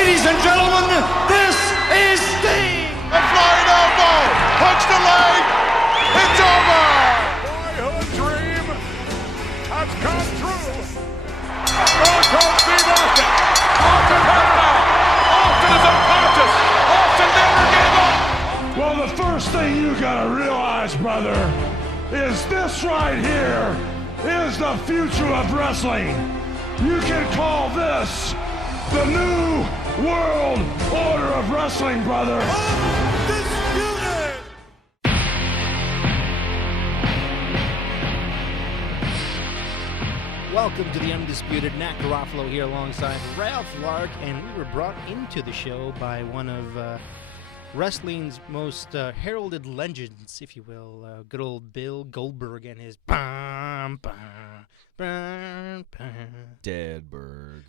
Ladies and gentlemen, this is Sting! A flying elbow! Hooks the leg! It's over! Boyhood dream has come true. Stone Cold Steve Austin. Austin has it out. Austin is unconscious. Austin never gave up. Well, the first thing you gotta realize, brother, is this right here is the future of wrestling. You can call this the new world order of wrestling, brother. Undisputed! Welcome to the Undisputed. Nat Garofalo here alongside Ralph Lark, and we were brought into the show by one of wrestling's most heralded legends, if you will, good old Bill Goldberg and his Deadberg.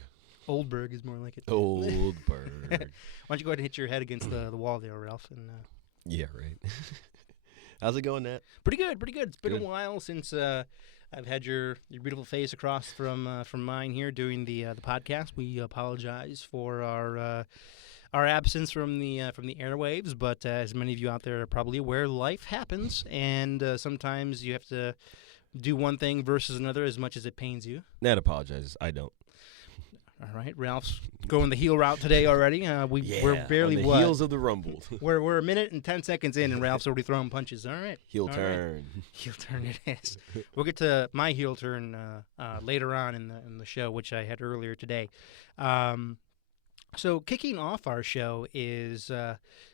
Oldberg is more like it. Oldberg. Why don't you go ahead and hit your head against the wall there, Ralph? And Yeah, right. How's it going, Nat? pretty good, pretty good. It's been Good. a while since I've had your beautiful face across from mine here doing the podcast. We apologize for our absence from the airwaves, but as many of you out there are probably aware, life happens, and sometimes you have to do one thing versus another as much as it pains you. Nat apologizes. I don't. All right, Ralph's going the heel route today already. We're barely on the heels of the Rumble. We're a minute and 10 seconds in, and Ralph's already throwing punches. All right, Heel All right. turn. Heel turn it is. We'll get to my heel turn later on in the show, which I had earlier today. So kicking off our show is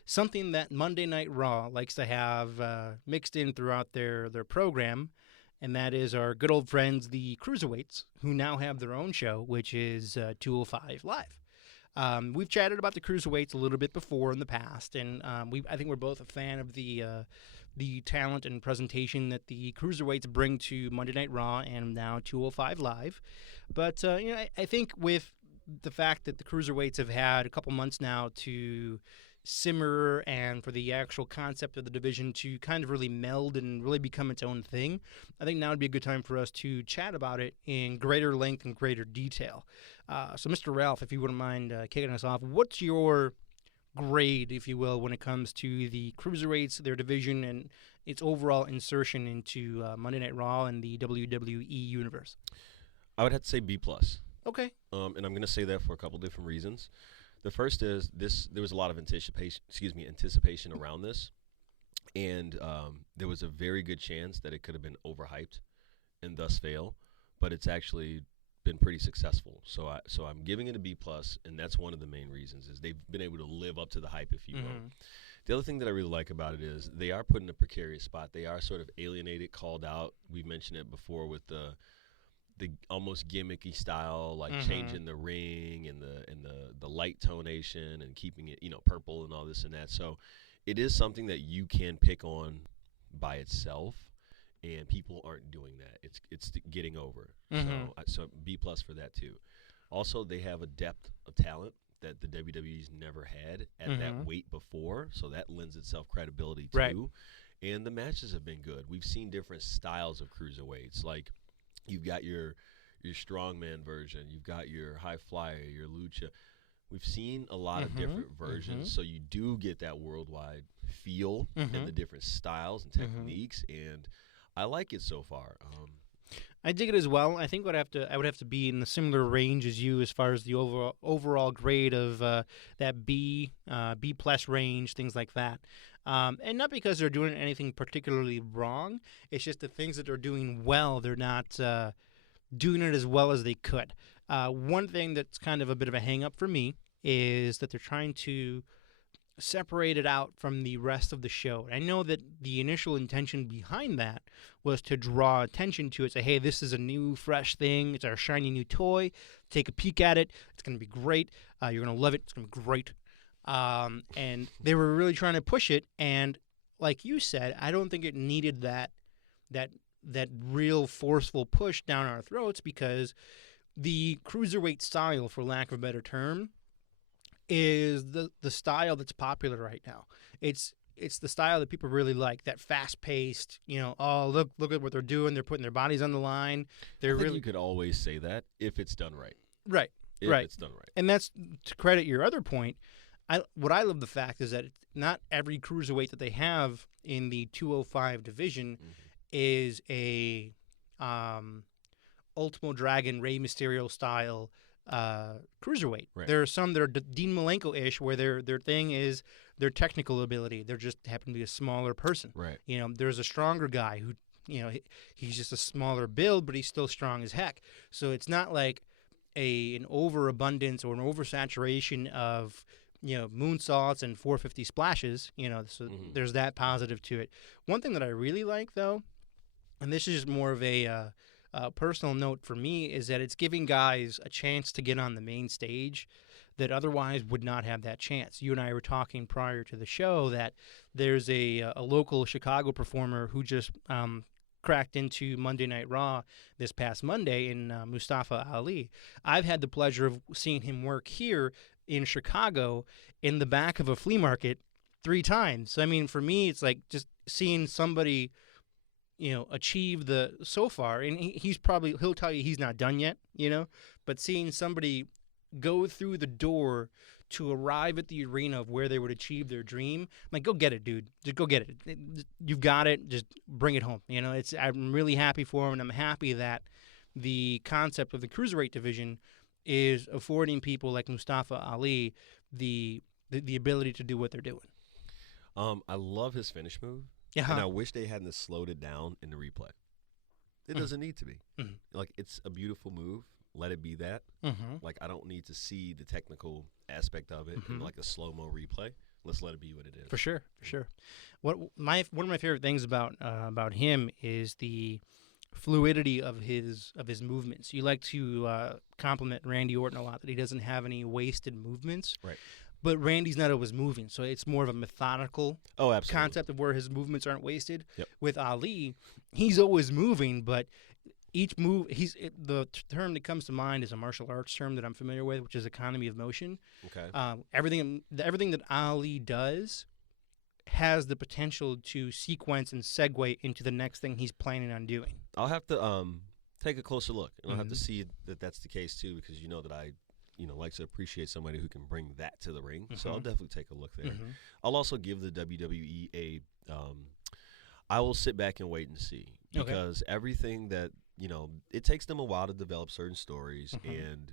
something that Monday Night Raw likes to have mixed in throughout their program, and that is our good old friends, the Cruiserweights, who now have their own show, which is 205 Live. We've chatted about the Cruiserweights a little bit before in the past, and I think we're both a fan of the talent and presentation that the Cruiserweights bring to Monday Night Raw and now 205 Live. But I think with the fact that the Cruiserweights have had a couple months now to simmer and for the actual concept of the division to kind of really meld and really become its own thing, I think now would be a good time for us to chat about it in greater length and greater detail. So, Mr. Ralph, if you wouldn't mind kicking us off, what's your grade, if you will, when it comes to the Cruiserweights, their division, and its overall insertion into Monday Night Raw and the WWE Universe? I would have to say B+. Okay. And I'm going to say that for a couple different reasons. The first is there was a lot of anticipation around this, and there was a very good chance that it could have been overhyped and thus fail, but it's actually been pretty successful. So I'm giving it a B+, and that's one of the main reasons is they've been able to live up to the hype, if you will. The other thing that I really like about it is they are put in a precarious spot. They are sort of alienated, called out. We've mentioned it before with the almost gimmicky style, like changing the ring and the light tonation and keeping it, purple and all this and that. So it is something that you can pick on by itself, and people aren't doing that. It's getting over. So B+ for that too. Also, they have a depth of talent that the WWE's never had at that weight before, so that lends itself credibility too. Right. And the matches have been good. We've seen different styles of cruiserweights, like you've got your strongman version. You've got your high flyer, your lucha. We've seen a lot of different versions, so you do get that worldwide feel and the different styles and techniques, and I like it so far. I dig it as well. I think I would have to be in a similar range as you as far as the overall grade of that B+ range, things like that. And not because they're doing anything particularly wrong. It's just the things that they're doing well, they're not doing it as well as they could. One thing that's kind of a bit of a hang-up for me is that they're trying to separate it out from the rest of the show. I know that the initial intention behind that was to draw attention to it, say, hey, this is a new, fresh thing. It's our shiny new toy. Take a peek at it. It's going to be great. You're going to love it. It's going to be great. And they were really trying to push it, and like you said, I don't think it needed that real forceful push down our throats, because the cruiserweight style, for lack of a better term, is the style that's popular right now. It's the style that people really like, that fast-paced, oh, look at what they're doing. They're putting their bodies on the line. I think you could always say that if it's done right. Right. if Right. it's done right. And that's to credit your other point. What I love the fact is that not every cruiserweight that they have in the 205 division is a Ultimo Dragon Rey Mysterio style cruiserweight. Right. There are some that are Dean Malenko-ish, where their thing is their technical ability. They're just happen to be a smaller person. Right. You know, there's a stronger guy who, you know, he's just a smaller build, but he's still strong as heck. So it's not like an overabundance or an oversaturation of, you know, moonsaults and 450 splashes. You know, so there's that positive to it. One thing that I really like, though, and this is just more of a personal note for me, is that it's giving guys a chance to get on the main stage that otherwise would not have that chance. You and I were talking prior to the show that there's a local Chicago performer who just cracked into Monday Night Raw this past Monday in Mustafa Ali. I've had the pleasure of seeing him work here in Chicago in the back of a flea market 3 times. So, I mean, for me, it's like just seeing somebody, you know, achieve so far, and he'll tell you he's not done yet, you know, but seeing somebody go through the door to arrive at the arena of where they would achieve their dream, I'm like, go get it, dude. Just go get it. You've got it. Just bring it home. You know, I'm really happy for him, and I'm happy that the concept of the cruiserweight division is affording people like Mustafa Ali the ability to do what they're doing. I love his finish move. Yeah. And I wish they hadn't slowed it down in the replay. It doesn't need to be. Like, it's a beautiful move. Let it be that. Like, I don't need to see the technical aspect of it in like a slow-mo replay. Let's let it be what it is. For sure. One of my favorite things about him is the fluidity of his movements. You like to compliment Randy Orton a lot that he doesn't have any wasted movements. Right. But Randy's not always moving, so it's more of a methodical concept of where his movements aren't wasted. Yep. With Ali, he's always moving, but each move, the term that comes to mind is a martial arts term that I'm familiar with, which is economy of motion. Okay. Everything that Ali does has the potential to sequence and segue into the next thing he's planning on doing. I'll have to take a closer look, and I'll have to see that that's the case too, because you know that I like to appreciate somebody who can bring that to the ring. So I'll definitely take a look there. I'll also give the WWE I will sit back and wait and see, because everything that, it takes them a while to develop certain stories, and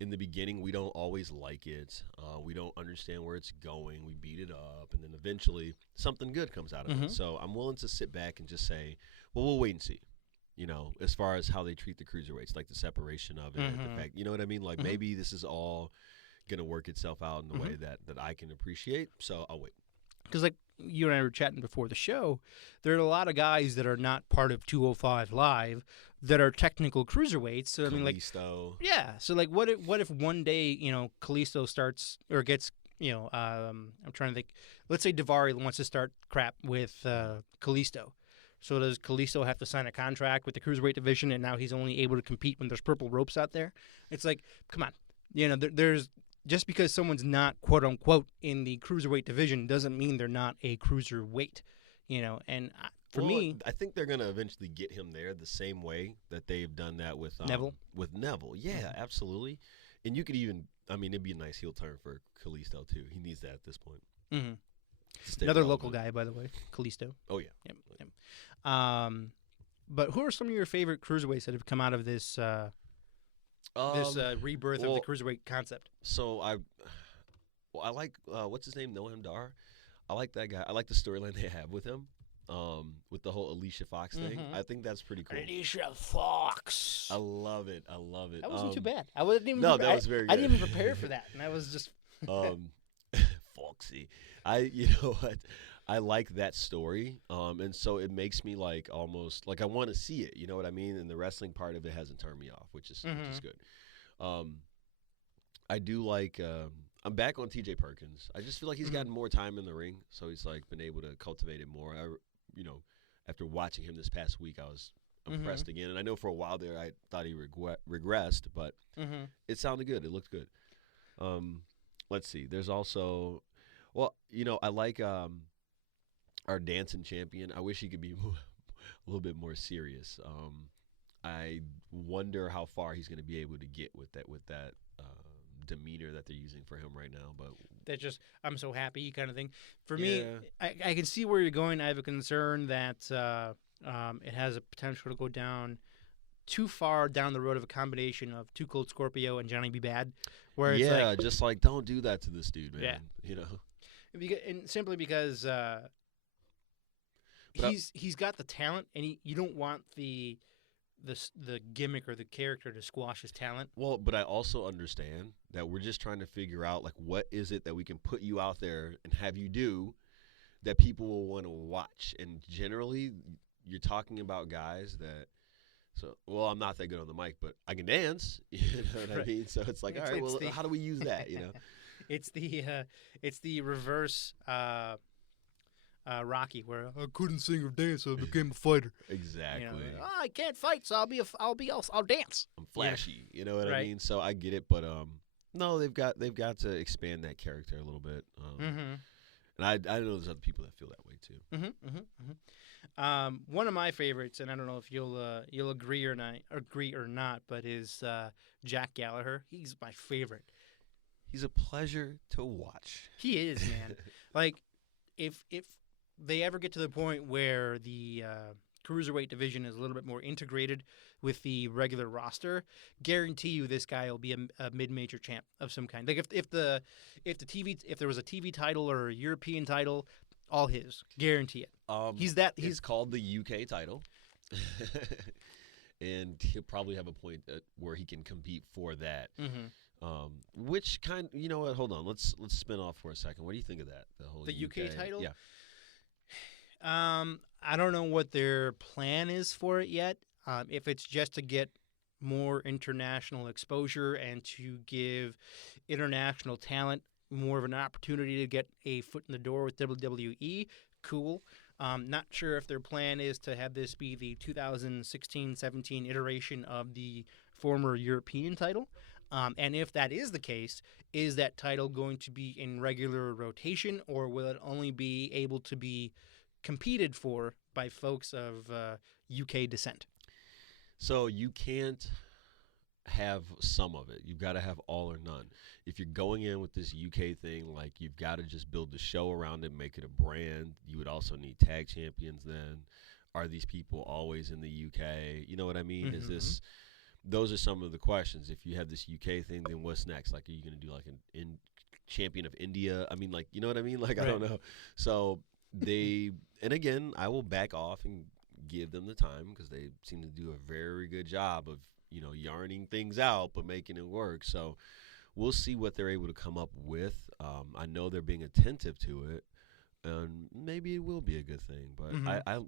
in the beginning we don't always like it. We don't understand where it's going. We beat it up, and then eventually something good comes out of it. So I'm willing to sit back and just say, well, we'll wait and see. As far as how they treat the cruiserweights, like the separation of it, the fact, you know what I mean? Like maybe this is all going to work itself out in a way that I can appreciate. So I'll wait. Because like you and I were chatting before the show, there are a lot of guys that are not part of 205 Live that are technical cruiserweights. So I mean, like, Kalisto. Yeah. So like, what if one day, Kalisto starts or gets, I'm trying to think. Let's say Daivari wants to start crap with Kalisto. So does Kalisto have to sign a contract with the cruiserweight division, and now he's only able to compete when there's purple ropes out there? It's like, come on, there's just because someone's not quote unquote in the cruiserweight division doesn't mean they're not a cruiserweight, And for me, I think they're gonna eventually get him there the same way that they've done that with Neville. With Neville, yeah, absolutely. And you could even, it'd be a nice heel turn for Kalisto too. He needs that at this point. Another local guy, by the way, Kalisto. Oh yeah. Yep. But who are some of your favorite cruiserweights that have come out of this rebirth of the cruiserweight concept? So I like what's his name, Noam Dar. I like that guy. I like the storyline they have with him, with the whole Alicia Fox thing. I think that's pretty cool. Alicia Fox. I love it. That wasn't too bad. I wasn't even. No, that was very good. I didn't even prepare for that, and I was just. Foxy. I like that story, and so it makes me like almost like I want to see it. You know what I mean? And the wrestling part of it hasn't turned me off, which is good. I do like. I'm back on T.J. Perkins. I just feel like he's gotten more time in the ring, so he's like been able to cultivate it more. After watching him this past week, I was impressed again. And I know for a while there, I thought he regressed, but it sounded good. It looked good. Let's see. There's also, I like our dancing champion. I wish he could be a little bit more serious. I wonder how far he's going to be able to get with that demeanor that they're using for him right now. But that just I'm so happy kind of thing. For me, I can see where you're going. I have a concern that it has a potential to go down too far down the road of a combination of Too Cold Scorpio and Johnny B. Bad, where it's like, just like don't do that to this dude, man. And simply because he's got the talent, and you don't want the gimmick or the character to squash his talent. Well, but I also understand that we're just trying to figure out like what is it that we can put you out there and have you do that people will want to watch. And generally, you're talking about guys that. So, well, I'm not that good on the mic, but I can dance. You know what I mean? So it's like, all right, well, how do we use that? It's the reverse Rocky, where I couldn't sing or dance, so I became a fighter. Exactly. I can't fight, so I'll dance. I'm flashy. You know what I mean? So I get it, but no, they've got to expand that character a little bit. And I know there's other people that feel that way too. One of my favorites, and I don't know if you'll agree or not, but is Jack Gallagher. He's my favorite. He's a pleasure to watch. He is, man. Like, if they ever get to the point where the cruiserweight division is a little bit more integrated with the regular roster, guarantee you this guy will be a mid-major champ of some kind. Like if there was a TV title or a European title, all his, guarantee it. He's called the UK title, and he'll probably have a point where he can compete for that. Which kind? You know what? Hold on. Let's spin off for a second. What do you think of that? The UK title? Yeah. I don't know what their plan is for it yet. If it's just to get more international exposure and to give international talent more of an opportunity to get a foot in the door with WWE, cool. Not sure if their plan is to have this be the 2016-17 iteration of the former European title. And if that is the case, is that title going to be in regular rotation, or will it only be able to be competed for by folks of UK descent? So you can't have some of it. You've got to have all or none. If you're going in with this UK thing, like, you've got to just build the show around it, make it a brand. You would also need tag champions then. Are these people always in the UK? You know what I mean? Is this... Those are some of the questions. If you have this UK thing, then what's next? Like, are you going to do like an champion of India? I mean, like, you know what I mean? Like, I don't know. So and again, I will back off and give them the time because they seem to do a very good job of, yarning things out, but making it work. So we'll see what they're able to come up with. I know they're being attentive to it. And maybe it will be a good thing, but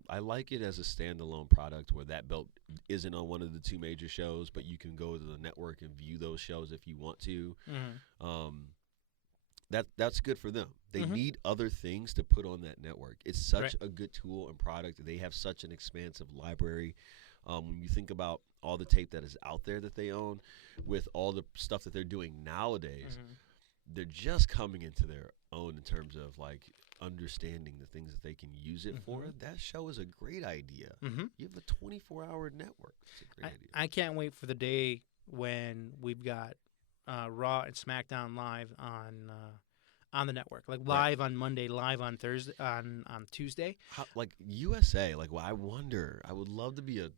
I like it as a standalone product where that belt isn't on one of the two major shows, but you can go to the network and view those shows if you want to. That's good for them. They need other things to put on that network. It's such a good tool and product. They have such an expansive library. When you think about all the tape that is out there that they own, with all the stuff that they're doing nowadays, they're just coming into their own in terms of like understanding the things that they can use it for. That show is a great idea. You have a 24-hour network. It's a great idea. I can't wait for the day when we've got Raw and SmackDown live on the network, like live on Monday, live on Thursday, on Tuesday. Like USA, like, well, I wonder. I would love to be a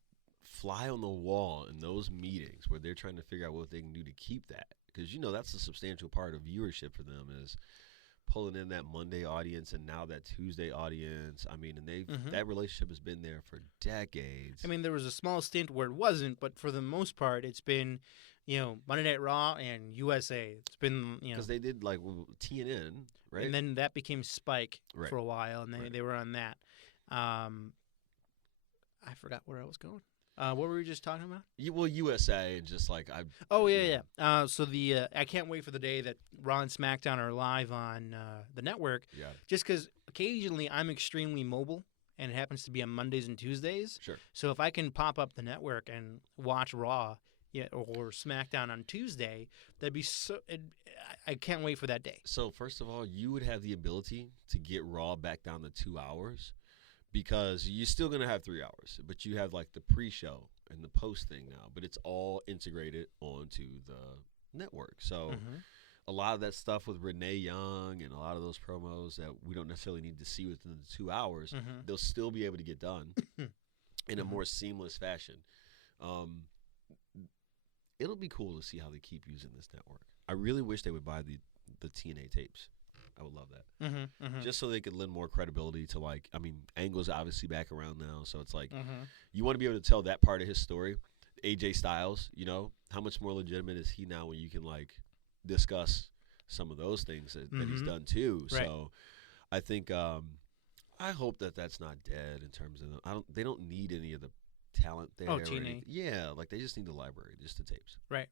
fly on the wall in those meetings where they're trying to figure out what they can do to keep that, because that's a substantial part of viewership for them is pulling in that Monday audience and now that Tuesday audience. I mean, and that relationship has been there for decades. I mean, there was a small stint where it wasn't, but for the most part, it's been, Monday Night Raw and USA. It's been, because they did like TNN, right? And then that became Spike for a while, and they were on that. I forgot where I was going. What were we just talking about? USA and just like So I can't wait for the day that Raw and SmackDown are live on the network. Yeah. Just because occasionally I'm extremely mobile, and it happens to be on Mondays and Tuesdays. Sure. So if I can pop up the network and watch Raw, or SmackDown on Tuesday, that'd be so. I can't wait for that day. So first of all, you would have the ability to get Raw back down to 2 hours. Because you're still going to have 3 hours, but you have like the pre-show and the post thing now, but it's all integrated onto the network. So a lot of that stuff with Renee Young and a lot of those promos that we don't necessarily need to see within the 2 hours, they'll still be able to get done in a more seamless fashion. It'll be cool to see how they keep using this network. I really wish they would buy the TNA tapes. I would love that. Just so they could lend more credibility to, like, I mean, Angle's obviously back around now, so it's like you want to be able to tell that part of his story. AJ Styles, you know, how much more legitimate is he now when you can, like, discuss some of those things that he's done too. Right. So I think I hope that that's not dead in terms of they don't need any of the talent there. Oh, TNA. Yeah, like they just need the library, just the tapes. Right.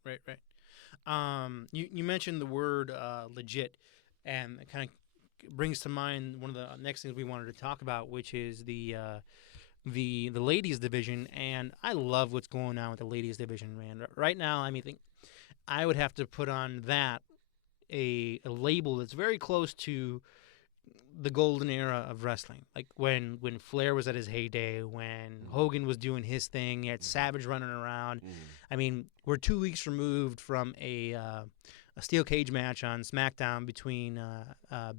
You mentioned the word legit, and it kind of brings to mind one of the next things we wanted to talk about, which is the ladies division. And I love what's going on with the ladies division, man. Right now, I mean, I would have to put on that a label that's very close to the golden era of wrestling, like when Flair was at his heyday, when Hogan was doing his thing, he had Savage running around. I mean, we're 2 weeks removed from a steel cage match on SmackDown between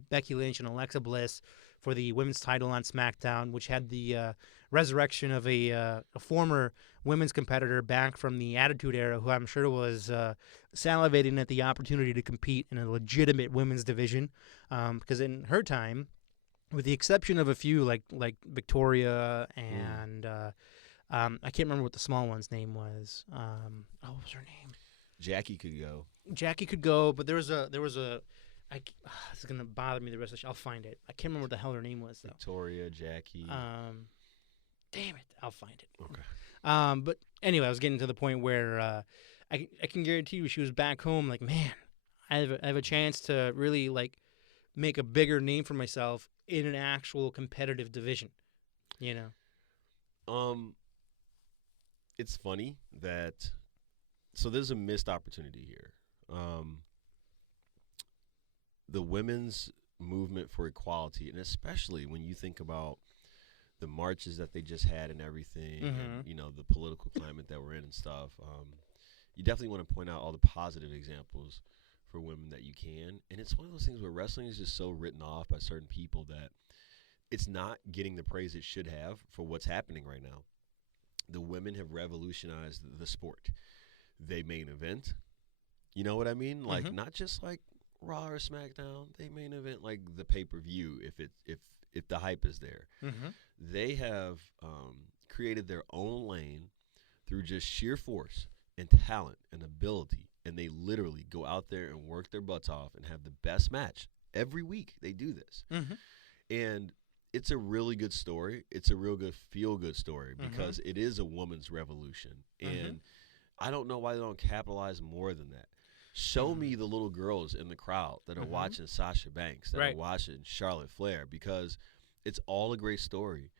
Becky Lynch and Alexa Bliss for the women's title on SmackDown, which had the resurrection of a former women's competitor back from the Attitude Era, who I'm sure was salivating at the opportunity to compete in a legitimate women's division, because in her time, with the exception of a few like Victoria and I can't remember what the small one's name was. What was her name? Jackie could go, but there was a. This is gonna bother me the rest of the show. I'll find it. I can't remember what the hell her name was though. Victoria, Jackie. Damn it, I'll find it. Okay. But anyway, I was getting to the point where I can guarantee you she was back home. Like, man, I have a chance to really like make a bigger name for myself in an actual competitive division. You know. It's funny that. So there's a missed opportunity here. The women's movement for equality, and especially when you think about the marches that they just had and everything, and, you know, the political climate that we're in and stuff, you definitely want to point out all the positive examples for women that you can. And it's one of those things where wrestling is just so written off by certain people that it's not getting the praise it should have for what's happening right now. The women have revolutionized the sport. They main event. You know what I mean? Like, not just like Raw or SmackDown. They main event like the pay-per-view if the hype is there. They have created their own lane through just sheer force and talent and ability, and they literally go out there and work their butts off and have the best match every week. They do this, and it's a really good story. It's a real good feel-good story because it is a woman's revolution, and I don't know why they don't capitalize more than that. Show me the little girls in the crowd that are watching Sasha Banks, that are watching Charlotte Flair, because it's all a great story.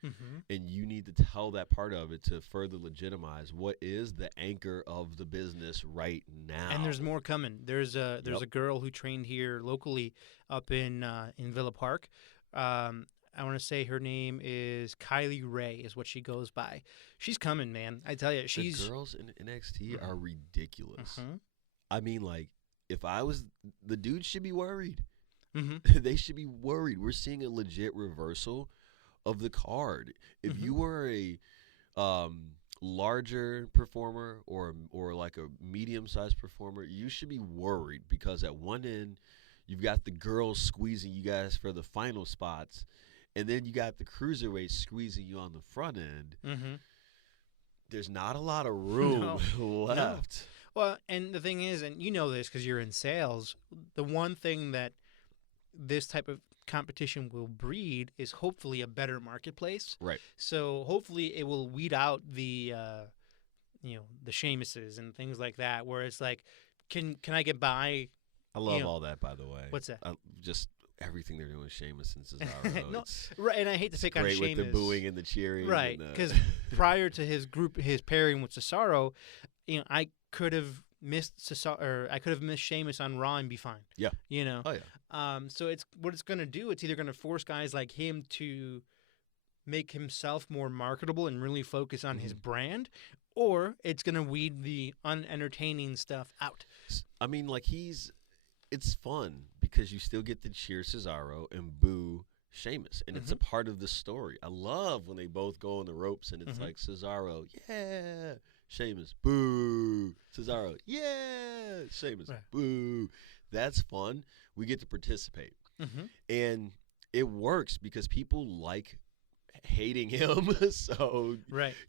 And you need to tell that part of it to further legitimize what is the anchor of the business right now. And there's more coming. There's a girl who trained here locally up in Villa Park. I want to say her name is Kylie Ray is what she goes by. She's coming, man. I tell you, the girls in NXT are ridiculous. I mean, like, if I was the dude, should be worried. They should be worried. We're seeing a legit reversal of the card. If you were a larger performer or like a medium-sized performer, you should be worried because at one end you've got the girls squeezing you guys for the final spots, and then you got the cruiserweights squeezing you on the front end. There's not a lot of room left. No. Well, and the thing is, and you know this because you're in sales, the one thing that this type of competition will breed is hopefully a better marketplace. Right. So hopefully it will weed out the Sheamuses and things like that, where it's like, can I get by? I love all that, by the way. What's that? Just everything they're doing with Sheamus and Cesaro. No, right, and I hate to pick on Sheamus. Great with the booing and the cheering. Right, because prior to his pairing with Cesaro, I could have missed Cesaro, or I could have missed Sheamus on Raw and be fine. Yeah. Oh yeah. So it's what it's going to do. It's either going to force guys like him to make himself more marketable and really focus on his brand, or it's going to weed the unentertaining stuff out. I mean, like it's fun because you still get to cheer Cesaro and boo Sheamus, and it's a part of the story. I love when they both go on the ropes and it's like Cesaro, yeah, Sheamus, boo, Cesaro, yeah, Sheamus, boo. That's fun. We get to participate, and it works because people like hating him. So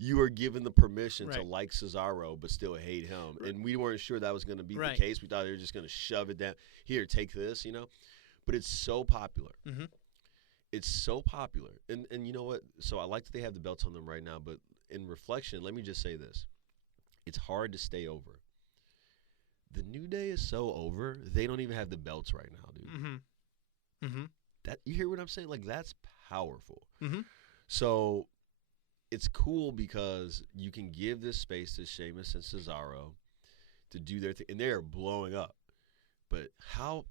you are given the permission to like Cesaro but still hate him, and we weren't sure that was going to be the case. We thought they were just going to shove it down here, take this, but it's so popular. It's so popular, and you know what, so I like that they have the belts on them right now, but in reflection, let me just say this: it's hard to stay over. The New Day is so over, they don't even have the belts right now, dude. That, you hear what I'm saying? Like, that's powerful. So it's cool because you can give this space to Sheamus and Cesaro to do their thing, and they are blowing up. But how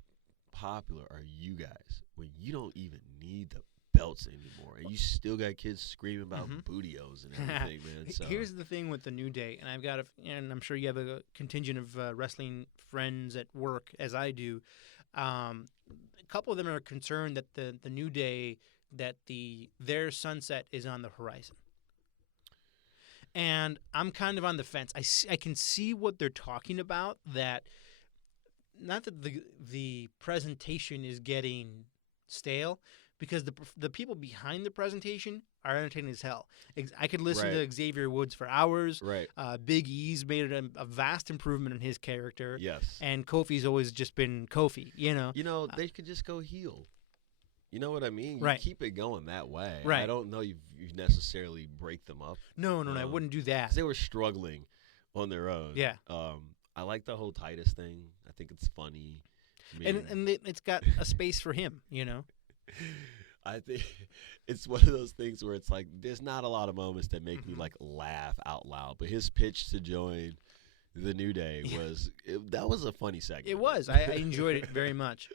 popular are you guys when you don't even need the belts anymore, and you still got kids screaming about bootios and everything, man? So here's the thing with the New Day, and I'm sure you have a contingent of wrestling friends at work, as I do. A couple of them are concerned that the New Day, that their sunset is on the horizon. And I'm kind of on the fence. I can see what they're talking about, that not that the presentation is getting stale, because the people behind the presentation are entertaining as hell. I could listen to Xavier Woods for hours. Big E's made a vast improvement in his character. Yes. And Kofi's always just been Kofi, they could just go heel. You know what I mean? You keep it going that way. I don't know you necessarily break them up. No, I wouldn't do that. 'Cause they were struggling on their own. Yeah. I like the whole Titus thing. I think it's funny. And it's got a space for him, I think it's one of those things where it's like there's not a lot of moments that make me like laugh out loud, but his pitch to join the New Day that was a funny segment. It was. I enjoyed it very much.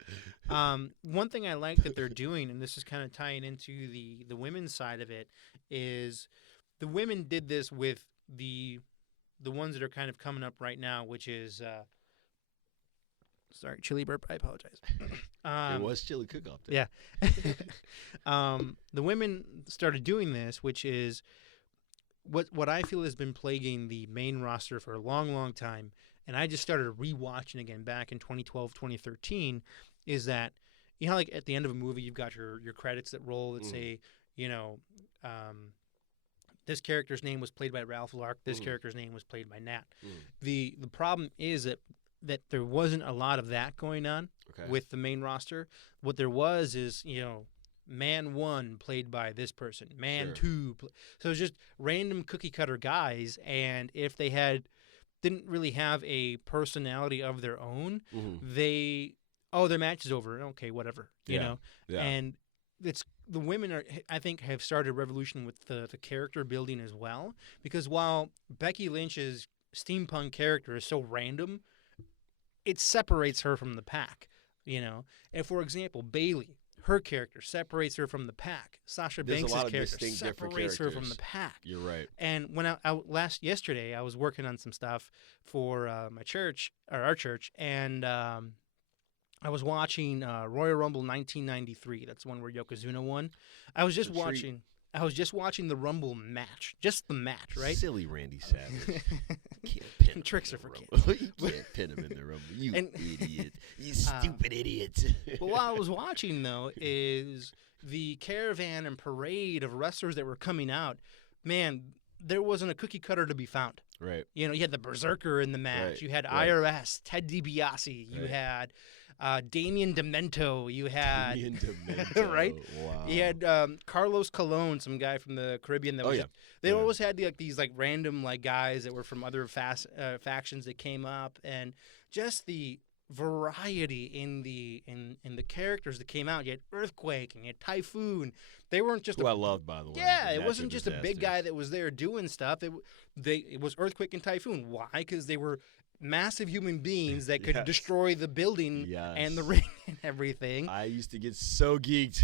One thing I like that they're doing, and this is kind of tying into the women's side of it, is the women did this with the ones that are kind of coming up right now, which is sorry, chili burp. I apologize. It was chili cook-off day. Yeah. The women started doing this, which is what I feel has been plaguing the main roster for a long, long time, and I just started rewatching again back in 2012, 2013, is that, like at the end of a movie, you've got your credits that roll that say, this character's name was played by Ralph Lark, this character's name was played by Nat. The problem is that there wasn't a lot of that going on with the main roster. What there was is, man 1 played by this person, man 2. So it was just random cookie cutter guys, and if they didn't really have a personality of their own, their match is over. Okay, whatever, you know. Yeah. And the women I think have started a revolution with the character building as well, because while Becky Lynch's steampunk character is so random, it separates her from the pack, And for example, Bayley, her character separates her from the pack. Sasha Banks' character separates her from the pack. You're right. And when yesterday, I was working on some stuff for our church, and I was watching Royal Rumble 1993. That's the one where Yokozuna won. I was just watching the Rumble match, just the match, right? Silly Randy Savage. Can't pin him tricks are for kids. You can't pin him in the Rumble. You idiot. You stupid idiot. But what I was watching, though, is the caravan and parade of wrestlers that were coming out. Man, there wasn't a cookie cutter to be found. Right. You had the Berserker in the match. Right. You had IRS, Ted DiBiase. You had Damien Demento. You had Damien Demento. Right. Wow. You had Carlos Colon, some guy from the Caribbean. That was they always had these random guys that were from other factions that came up, and just the variety in the characters that came out. You had Earthquake and you had Typhoon. They weren't just I loved, by the way. Yeah, it wasn't just a big guy that was there doing stuff. It was Earthquake and Typhoon. Why? Because they were massive human beings that could destroy the building and the ring and everything. I used to get so geeked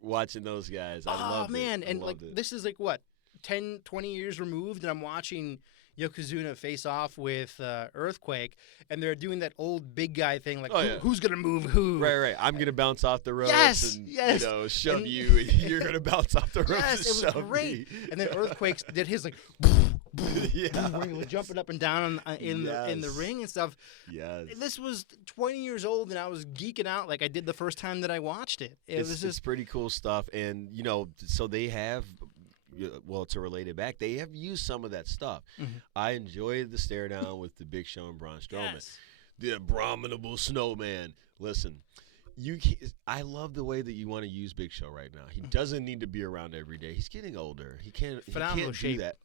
watching those guys. I loved it. And this is what, 10, 20 years removed, and I'm watching Yokozuna face off with Earthquake, and they're doing that old big guy thing, like, Oh, yeah. who's going to move who? Right. I'm going to bounce off the ropes and, shove And- you, and you're going to bounce off the ropes Yes, and it was shove great. me. And then Earthquake did his, like, Yeah. where he was jumping up and down in the Yes. ring and stuff. Yes. This was 20 years old, and I was geeking out like I did the first time that I watched it. It's pretty cool stuff. And, so they have, to relate it back, they have used some of that stuff. Mm-hmm. I enjoyed the stare down with the Big Show and Braun Strowman. Yes. The abominable snowman. Listen, I love the way that you want to use Big Show right now. He doesn't need to be around every day. He's getting older. He can't Phenomenal do shape. that.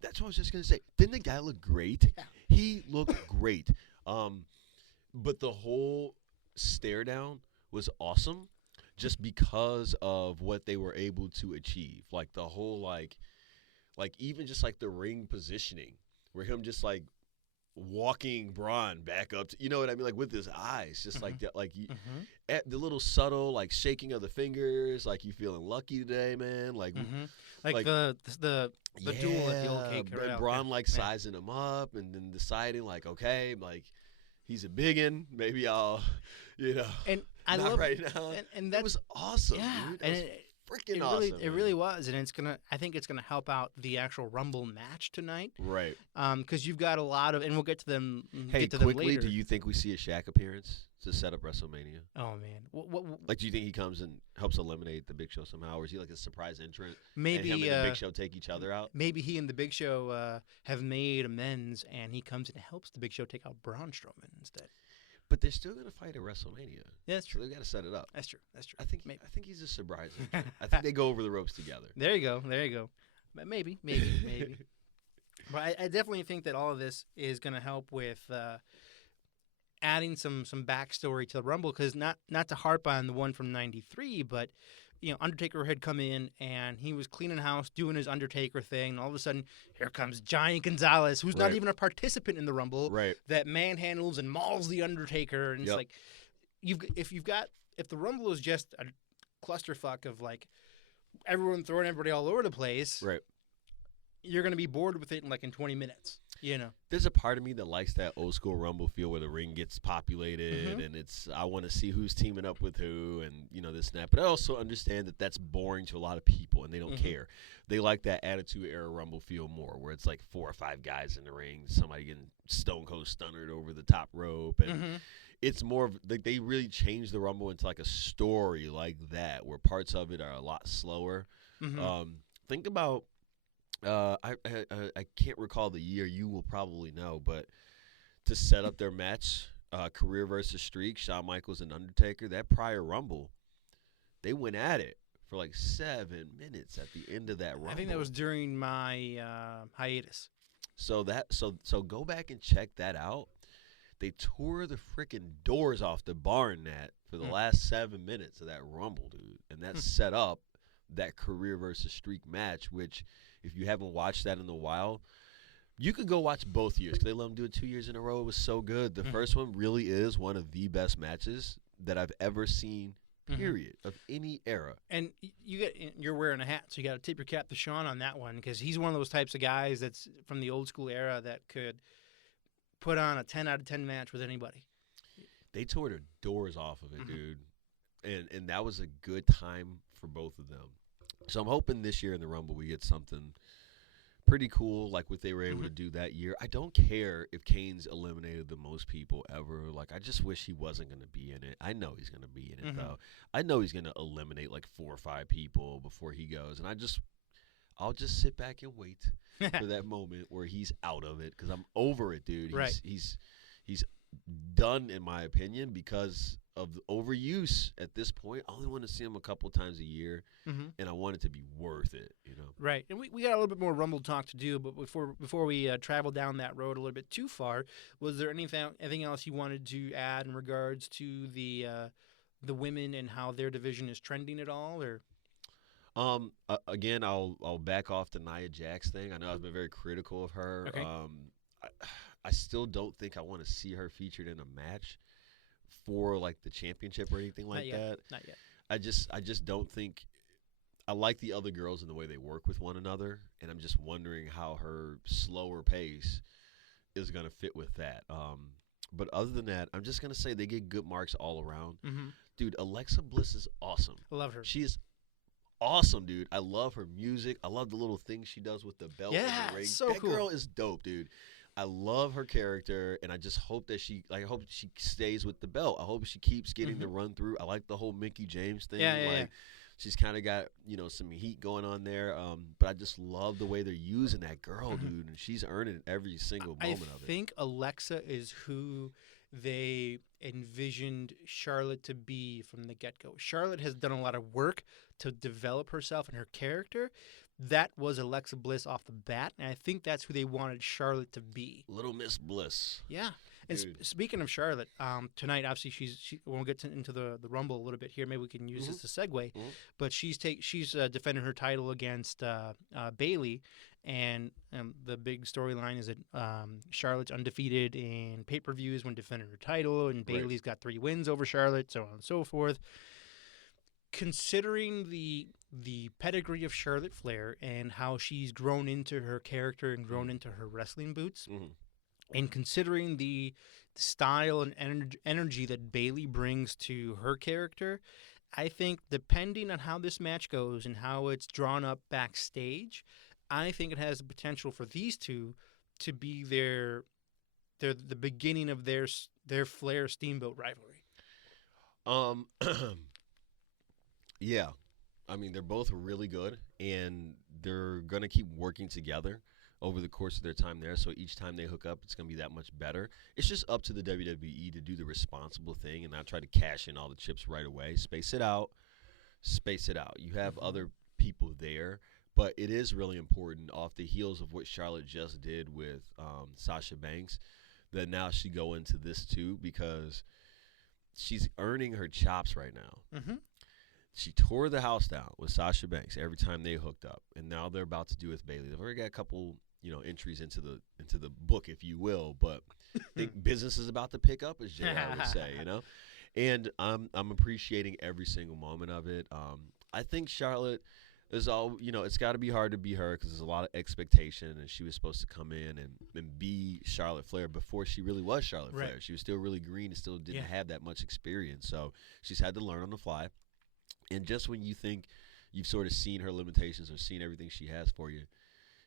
That's what I was just going to say. Didn't the guy look great? Yeah. He looked great. But the whole stare down was awesome just because of what they were able to achieve. Like the whole like even just like the ring positioning where him just like walking Braun back up to, you know what I mean, like with his eyes, just like that, like at the little subtle like shaking of the fingers, like you feeling lucky today, man, like the duel at the old cake. Braun like sizing him up and then deciding like, okay, like he's a biggin, maybe I'll, And I not love right now. And that was awesome. yeah, dude. and That was freaking it awesome. It really was, and I think it's gonna help out the actual Rumble match tonight. Right. Because you've got a lot of, and we'll get to them. Hey, get to them quickly, later. do you think we see a Shaq appearance to set up WrestleMania? Oh man, what Like, do you think he comes and helps eliminate the Big Show somehow, or is he like a surprise entrant? maybe and him and the Big Show take each other out. maybe he and the Big Show have made amends, and he comes and helps the Big Show take out Braun Strowman instead. But they're still gonna fight at WrestleMania. Yeah, that's So true. they got to set it up. That's true. That's true. I think Maybe. he's a surprise entrant. I think they go over the ropes together. There you go. But maybe. But I definitely think that all of this is going to help with adding some backstory to the Rumble, because not to harp on the one from '93, but Undertaker had come in and he was cleaning house, doing his Undertaker thing, and all of a sudden here comes Giant Gonzalez, who's not Right. even a participant in the Rumble, Right. that manhandles and mauls the Undertaker, and it's Yep. like if the Rumble is just a clusterfuck of like everyone throwing everybody all over the place, Right. you're going to be bored with it in 20 minutes, There's a part of me that likes that old school Rumble feel where the ring gets populated and I want to see who's teaming up with who and this and that. But I also understand that that's boring to a lot of people and they don't care. They like that Attitude Era Rumble feel more, where it's like 4 or 5 guys in the ring, somebody getting Stone Cold stunnered over the top rope, and it's more of like they really changed the Rumble into like a story like that, where parts of it are a lot slower. Think about. I can't recall the year. You will probably know, but to set up their match, career versus streak, Shawn Michaels and Undertaker, that prior Rumble, they went at it for like 7 minutes at the end of that Rumble. I think that was during my hiatus. So go back and check that out. They tore the freaking doors off the barn mat for the last 7 minutes of that Rumble, dude, and that set up that career versus streak match, which, if you haven't watched that in a while, you could go watch both years, because they let them do it 2 years in a row. It was so good. The first one really is one of the best matches that I've ever seen, period, of any era. And you're wearing a hat, so you got to tip your cap to Sean on that one, because he's one of those types of guys that's from the old school era that could put on a 10 out of 10 match with anybody. They tore the doors off of it, dude, and that was a good time for both of them. So I'm hoping this year in the Rumble we get something pretty cool, like what they were able to do that year. I don't care if Kane's eliminated the most people ever. Like, I just wish he wasn't going to be in it. I know he's going to be in it, though. I know he's going to eliminate like 4 or 5 people before he goes, and I'll just sit back and wait for that moment where he's out of it, because I'm over it, dude. Right. He's done, in my opinion, because of the overuse at this point. I only want to see him a couple times a year, and I want it to be worth it, Right. And we got a little bit more Rumble talk to do, but before we travel down that road a little bit too far, was there anything else you wanted to add in regards to the women and how their division is trending at all, or? Again, I'll back off the Nia Jax thing. I know I've been very critical of her. Okay. I still don't think I want to see her featured in a match for like the championship or anything like that. Not yet. I just don't think. I like the other girls and the way they work with one another, and I'm just wondering how her slower pace is going to fit with that. But other than that, I'm just going to say they get good marks all around. Mm-hmm. Dude, Alexa Bliss is awesome. I love her. She is awesome, dude. I love her music. I love the little things she does with the belt and the ring. So that cool. girl is dope, dude. I love her character, and I just hope that I hope she stays with the belt. I hope she keeps getting the run through. I like the whole Mickey James thing. Yeah. She's kind of got, some heat going on there. But I just love the way they're using that girl, dude, and she's earning every single moment of it. I think Alexa is who they envisioned Charlotte to be from the get-go. Charlotte has done a lot of work to develop herself and her character. That was Alexa Bliss off the bat, and I think that's who they wanted Charlotte to be. Little Miss Bliss. Yeah. And speaking of Charlotte, tonight, obviously, she we'll get into the Rumble a little bit here. Maybe we can use this to segue. But she's defending her title against Bayley, and the big storyline is that Charlotte's undefeated in pay-per-views when defending her title, and Bayley's got 3 wins over Charlotte, so on and so forth. Considering the pedigree of Charlotte Flair and how she's grown into her character and grown into her wrestling boots, and considering the style and energy that Bayley brings to her character, I think depending on how this match goes and how it's drawn up backstage, I think it has the potential for these two to be the beginning of their Flair Steamboat rivalry. Yeah. I mean, they're both really good, and they're going to keep working together over the course of their time there. So each time they hook up, it's going to be that much better. It's just up to the WWE to do the responsible thing and not try to cash in all the chips right away. Space it out. You have other people there, but it is really important off the heels of what Charlotte just did with Sasha Banks that now she go into this too, because she's earning her chops right now. She tore the house down with Sasha Banks every time they hooked up, and now they're about to do it with Bayley. They've already got a couple, entries into the book, if you will. But I think business is about to pick up, as JR would say, And I'm appreciating every single moment of it. I think Charlotte is all, it's got to be hard to be her because there's a lot of expectation, and she was supposed to come in and be Charlotte Flair before she really was Charlotte Flair. She was still really green and still didn't have that much experience, so she's had to learn on the fly. And just when you think you've sort of seen her limitations or seen everything she has for you,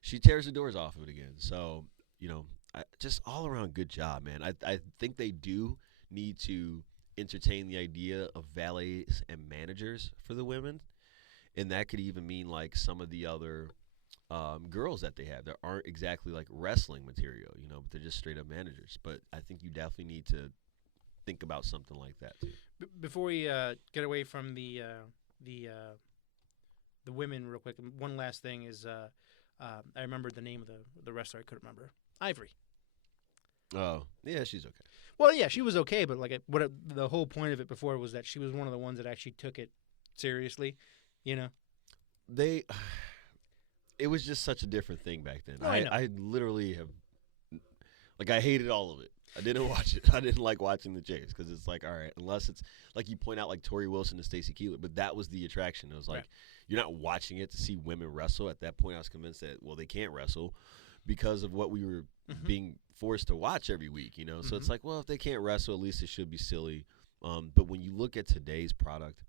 she tears the doors off of it again. So, just all around good job, man. I think they do need to entertain the idea of valets and managers for the women. And that could even mean like some of the other girls that they have that aren't exactly like wrestling material, but they're just straight up managers. But I think you definitely need to think about something like that too. Before we get away from the women real quick, one last thing is I remembered the name of the wrestler I couldn't remember. Ivory. Oh, yeah, she's okay. Well, yeah, she was okay, but like the whole point of it before was that she was one of the ones that actually took it seriously, It was just such a different thing back then. Oh, I know. I literally have, I hated all of it. I didn't watch it. I didn't like watching the Jays because it's like, all right, unless it's like you point out like Tori Wilson and Stacey Keebler, but that was the attraction. It was like you're not watching it to see women wrestle. At that point, I was convinced that, well, they can't wrestle because of what we were being forced to watch every week, So it's like, well, if they can't wrestle, at least it should be silly. But when you look at today's product,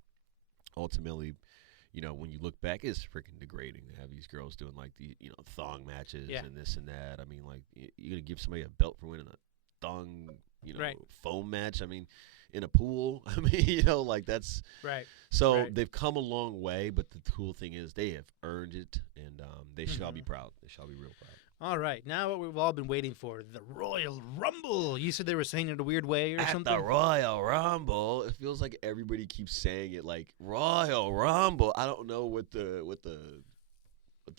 ultimately, when you look back, it's freaking degrading to have these girls doing like the, thong matches and this and that. I mean, like, you're going to give somebody a belt for winning a thong, foam match. I mean, in a pool. I mean, that's right. So they've come a long way, but the cool thing is they have earned it, and they should all be proud. They shall be real proud. All right, now what we've all been waiting for, the Royal Rumble. You said they were saying it a weird way or something? At the Royal Rumble. It feels like everybody keeps saying it like Royal Rumble. I don't know what the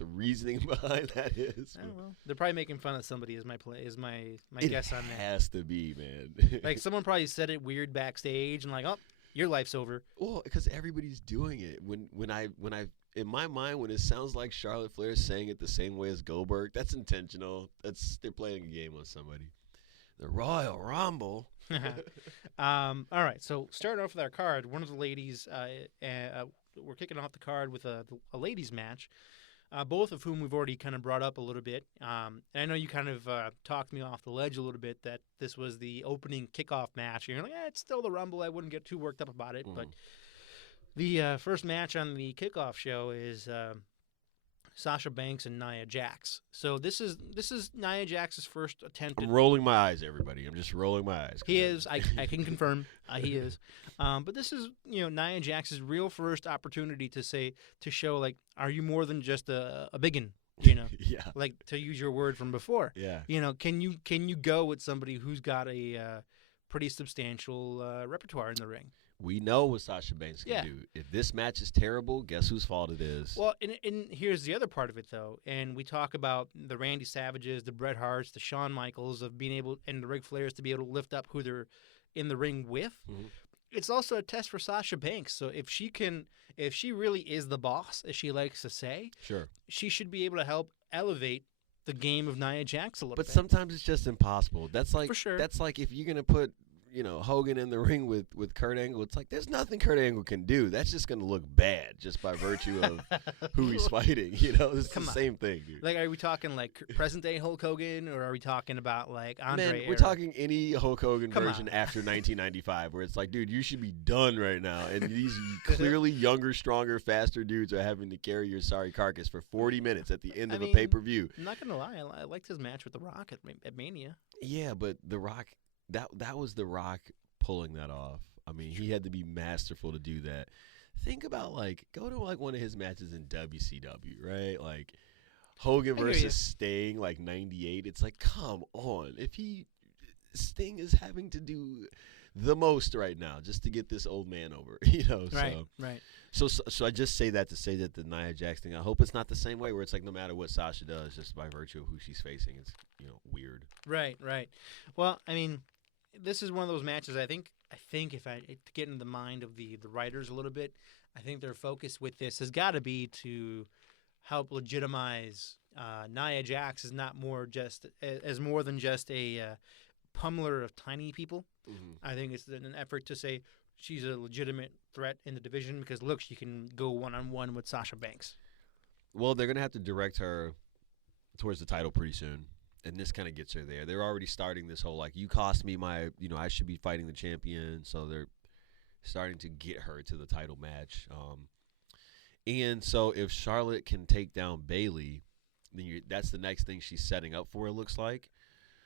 reasoning behind that is. Oh, well, they're probably making fun of somebody is my guess on that. It has to be, man. Like someone probably said it weird backstage and like, oh, your life's over. Well, because everybody's doing it. When I in my mind, when it sounds like Charlotte Flair is saying it the same way as Goldberg, that's intentional. They're playing a game on somebody. The Royal Rumble. All right, so starting off with our card, one of the ladies we're kicking off the card with a ladies match, both of whom we've already kind of brought up a little bit. And I know you kind of talked me off the ledge a little bit that this was the opening kickoff match. And you're like, it's still the Rumble. I wouldn't get too worked up about it. But the first match on the kickoff show is Sasha Banks and Nia Jax. So this is Nia Jax's first attempt. I'm rolling my eyes, everybody. I'm just rolling my eyes. He is. I can confirm he is. But this is Nia Jax's real first opportunity to show like, are you more than just a biggin? Yeah. Like, to use your word from before. Yeah. Can you go with somebody who's got a pretty substantial repertoire in the ring? We know what Sasha Banks can do. If this match is terrible, guess whose fault it is? Well, and here's the other part of it, though. And we talk about the Randy Savages, the Bret Harts, the Shawn Michaels of being able, and the Ric Flairs to be able to lift up who they're in the ring with. Mm-hmm. It's also a test for Sasha Banks. So if she really is the boss, as she likes to say, sure, she should be able to help elevate the game of Nia Jax a little bit. But sometimes it's just impossible. That's like, for sure. That's like if you're gonna put Hogan in the ring with Kurt Angle, it's like there's nothing Kurt Angle can do. That's just going to look bad just by virtue of who he's fighting. It's the same thing, dude. Like, are we talking like present-day Hulk Hogan, or are we talking about like Andre? Man, we're talking any Hulk Hogan version after 1995, where it's like, dude, you should be done right now. And these clearly younger, stronger, faster dudes are having to carry your sorry carcass for 40 minutes at the end of a pay-per-view. I'm not going to lie. I liked his match with The Rock at Mania. Yeah, but The Rock... That was The Rock pulling that off. I mean, he had to be masterful to do that. Think about, go to, one of his matches in WCW, right? Like, Hogan versus Sting, 98. It's like, come on. Sting is having to do the most right now just to get this old man over, Right. So I just say that to say that the Nia Jax thing, I hope it's not the same way where it's like no matter what Sasha does, just by virtue of who she's facing, it's, weird. Right. Well, I mean, this is one of those matches. I think if I to get into the mind of the writers a little bit, I think their focus with this has got to be to help legitimize Nia Jax as more than just a pummeler of tiny people. Mm-hmm. I think it's an effort to say she's a legitimate threat in the division because look, she can go one-on-one with Sasha Banks. Well, they're gonna have to direct her towards the title pretty soon. And this kind of gets her there. They're already starting this whole, you cost me my, I should be fighting the champion. So they're starting to get her to the title match. And so if Charlotte can take down Bayley, then that's the next thing she's setting up for, it looks like.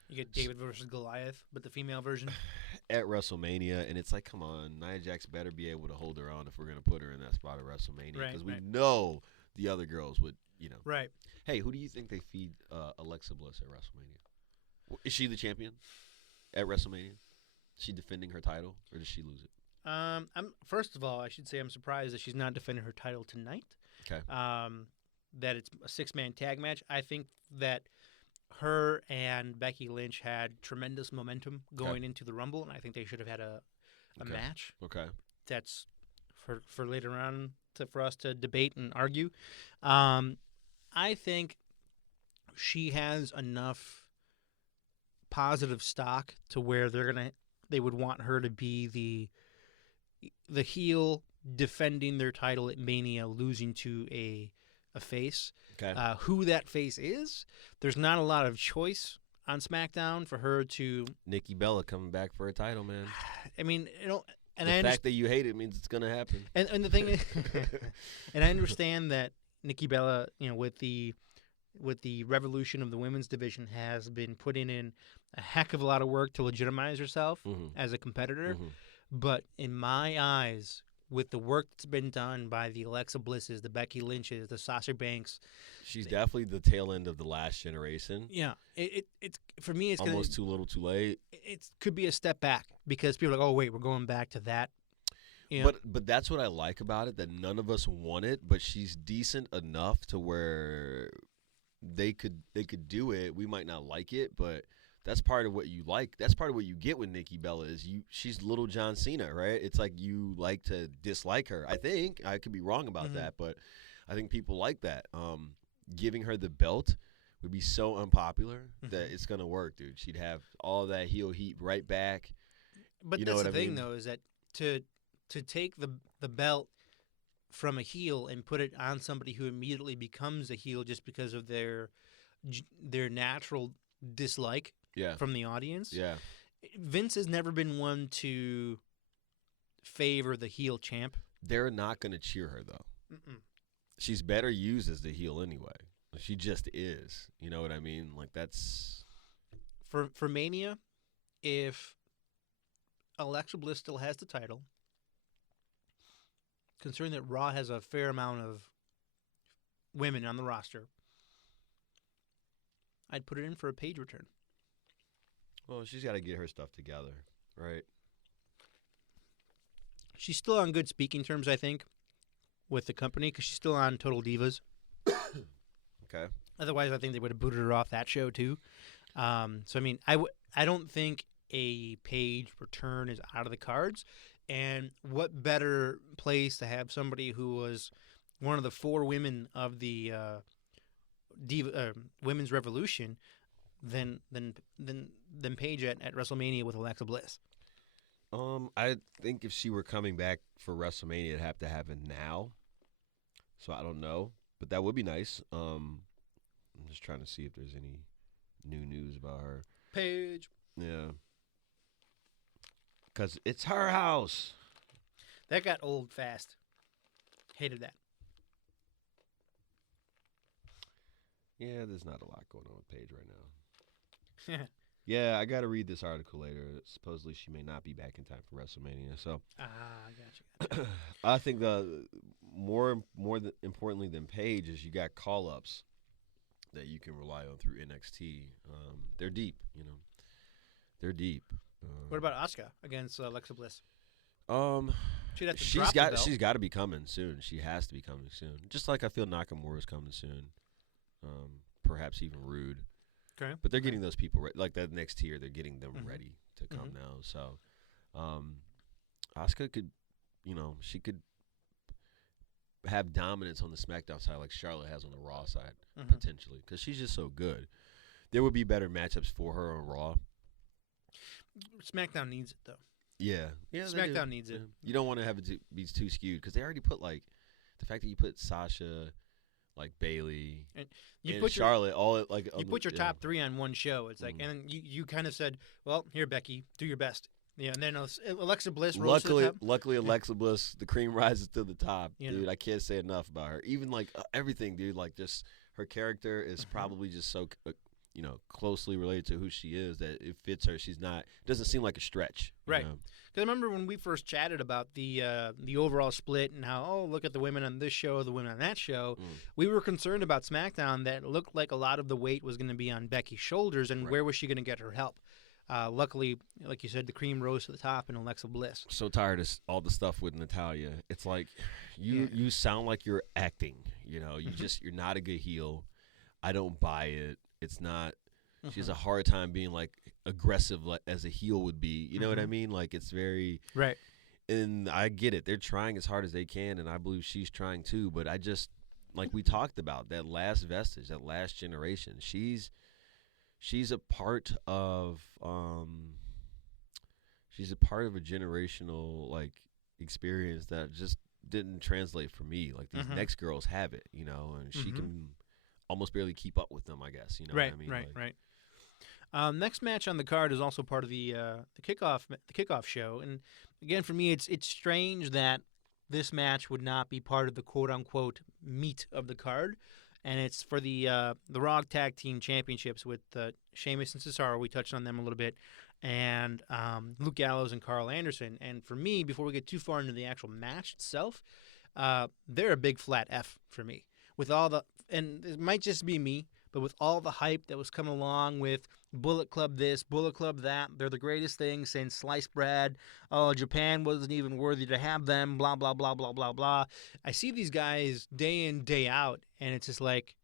You get David versus Goliath, but the female version. At WrestleMania. And it's like, come on, Nia Jax better be able to hold her own if we're going to put her in that spot at WrestleMania. Because we know the other girls would, Right. Hey, who do you think they feed Alexa Bliss at WrestleMania? Is she the champion at WrestleMania? Is she defending her title, or does she lose it? First of all, I should say I'm surprised that she's not defending her title tonight. Okay. That it's a 6-man tag match. I think that her and Becky Lynch had tremendous momentum going into the Rumble, and I think they should have had a match. Okay. That's for later on for us to debate and argue. I think she has enough positive stock to where they would want her to be the heel defending their title at Mania, losing to a face. Okay. Who that face is, there's not a lot of choice on SmackDown for her to. Nikki Bella coming back for a title, man. I mean, and the fact that you hate it means it's gonna happen. And the thing is, and I understand that Nikki Bella, with the revolution of the women's division, has been putting in a heck of a lot of work to legitimize herself as a competitor. Mm-hmm. But in my eyes, with the work that's been done by the Alexa Blisses, the Becky Lynches, the Sasha Banks, she's definitely the tail end of the last generation. Yeah, it's for me, it's almost too little, too late. It could be a step back because people are like, oh wait, we're going back to that. Yeah. But that's what I like about it, that none of us want it, but she's decent enough to where they could do it. We might not like it, but that's part of what you like. That's part of what you get with Nikki Bella is she's little John Cena, right? It's like you like to dislike her. I think I could be wrong about that, but I think people like that. Giving her the belt would be so unpopular that it's gonna work, dude. She'd have all that heel heat right back. But that's the thing, though, is that to take the belt from a heel and put it on somebody who immediately becomes a heel just because of their natural dislike from the audience. Yeah. Vince has never been one to favor the heel champ. They're not going to cheer her, though. Mm-mm. She's better used as the heel anyway. She just is. You know what I mean? Like, that's... For Mania, if Alexa Bliss still has the title, considering that Raw has a fair amount of women on the roster, I'd put it in for a Paige return. Well, she's got to get her stuff together, right? She's still on good speaking terms, I think, with the company because she's still on Total Divas. Okay. Otherwise, I think they would have booted her off that show too. So I mean, I don't think a Paige return is out of the cards. And what better place to have somebody who was one of the 4 women of the Women's Revolution than Paige at WrestleMania with Alexa Bliss. I think if she were coming back for WrestleMania, it'd have to happen now. So I don't know, but that would be nice. I'm just trying to see if there's any new news about her. Paige. Yeah. Because it's her house. That got old fast. Hated that. Yeah, there's not a lot going on with Paige right now. Yeah, I got to read this article later. Supposedly she may not be back in time for WrestleMania. So gotcha. I think the more importantly than Paige is you got call-ups that you can rely on through NXT. They're deep, you know. They're deep. What about Asuka against Alexa Bliss? She'd have to She's drop the belt. got to be coming soon. She has to be coming soon. Just like I feel Nakamura's coming soon. Perhaps even Rude. Okay. But they're getting those people like that next tier. They're getting them ready to come now. So, Asuka could, she could have dominance on the SmackDown side like Charlotte has on the Raw side potentially because she's just so good. There would be better matchups for her on Raw. SmackDown needs it though. Yeah. SmackDown needs it. You don't want to have it be too skewed because they already put like the fact that you put Sasha, like Bayley, and Charlotte you put your top 3 on one show. It's like, and you kind of said, well, here Becky, do your best. Yeah, and then Alexa Bliss rolls to the top. Luckily, Alexa Bliss, the cream rises to the top, dude. I can't say enough about her. Even like everything, dude. Like just her character is probably just so closely related to who she is that it fits her. She's not doesn't seem like a stretch, right? Because I remember when we first chatted about the overall split and how look at the women on this show, the women on that show. We were concerned about SmackDown that it looked like a lot of the weight was going to be on Becky's shoulders, and where was she going to get her help? Luckily, like you said, the cream rose to the top in Alexa Bliss. So tired of all the stuff with Natalya. It's like you sound like you're acting. You're not a good heel. I don't buy it. It's not. She has a hard time being like aggressive as a heel would be. You know what I mean? Like it's very right. And I get it. They're trying as hard as they can, and I believe she's trying too. But I just like we talked about that last vestige, that last generation. She's a part of she's a part of a generational like experience that just didn't translate for me. Like these next girls have it, and she can almost barely keep up with them, I guess. You know what I mean? Right. Next match on the card is also part of the kickoff show, and again for me, it's strange that this match would not be part of the quote unquote meat of the card, and it's for the Raw Tag Team Championships with Sheamus and Cesaro. We touched on them a little bit, and Luke Gallows and Carl Anderson. And for me, before we get too far into the actual match itself, they're a big flat F for me. With all the, and it might just be me, but with all the hype that was coming along with Bullet Club this, Bullet Club that, they're the greatest thing since sliced bread. Oh, Japan wasn't even worthy to have them, blah, blah, blah, blah, blah, blah. I see these guys day in, day out, and it's just like,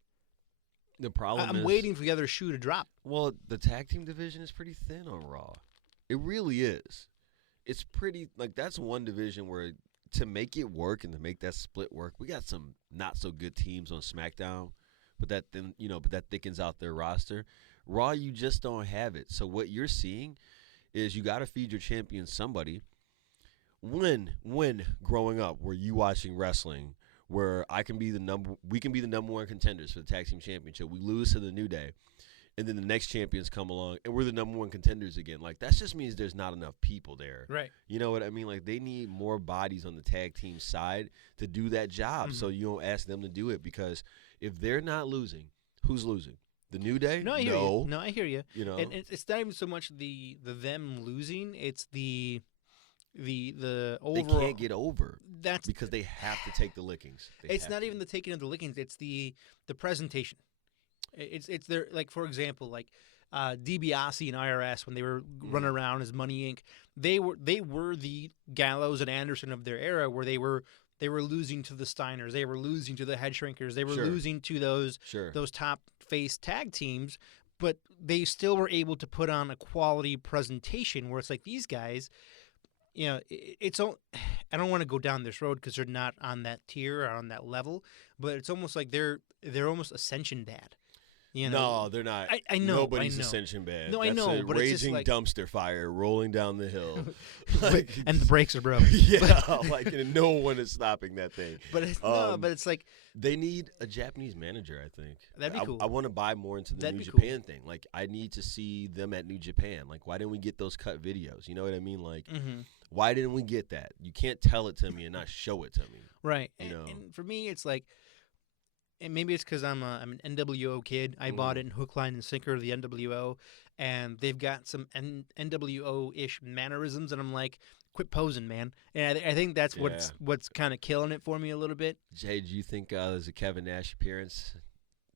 the problem I'm is, waiting for the other shoe to drop. Well, the tag team division is pretty thin on Raw. It really is. It's pretty, like, that's one division where to make it work and to make that split work, we got some not so good teams on SmackDown, but that thickens out their roster. Raw, you just don't have it. So what you're seeing is you got to feed your champion somebody. when growing up were you watching wrestling where we can be the number one contenders for the tag team championship? We lose to the New Day, and then the next champions come along, and we're the number one contenders again. Like, that just means there's not enough people there. Right. You know what I mean? Like, they need more bodies on the tag team side to do that job, so you don't ask them to do it, because if they're not losing, who's losing? The New Day? No, I hear you. No, I hear you. You know? And it's not even so much the them losing, it's the overall. They can't get over. That's because they have to take the lickings. It's not even the taking of the lickings. It's the presentation. It's their, like, for example, like DiBiase and IRS, when they were running around as Money Inc. They were the Gallows and Anderson of their era, where they were losing to the Steiners, they were losing to the Head Shrinkers, they were losing to those top face tag teams, but they still were able to put on a quality presentation where it's like, these guys, you know, it's all. I don't want to go down this road because they're not on that tier or on that level, but it's almost like they're almost Ascension bad. You know? No, they're not. I know. Nobody's I know. Ascension bad. No, That's I know, a but it's just raging like, dumpster fire rolling down the hill. and the brakes are broken. Yeah, like, and no one is stopping that thing. But it's, but it's like, they need a Japanese manager, I think. That'd be cool. I want to buy more into the That'd New be Japan thing. Like, I need to see them at New Japan. Like, why didn't we get those cut videos? You know what I mean? Like, why didn't we get that? You can't tell it to me and not show it to me. Right. You know? And for me, it's like, and maybe it's because I'm an NWO kid. I bought it in hook, line, and sinker, the NWO, and they've got some NWO-ish mannerisms, and I'm like, quit posing, man. And I think that's what's kind of killing it for me a little bit. Jay, do you think there's a Kevin Nash appearance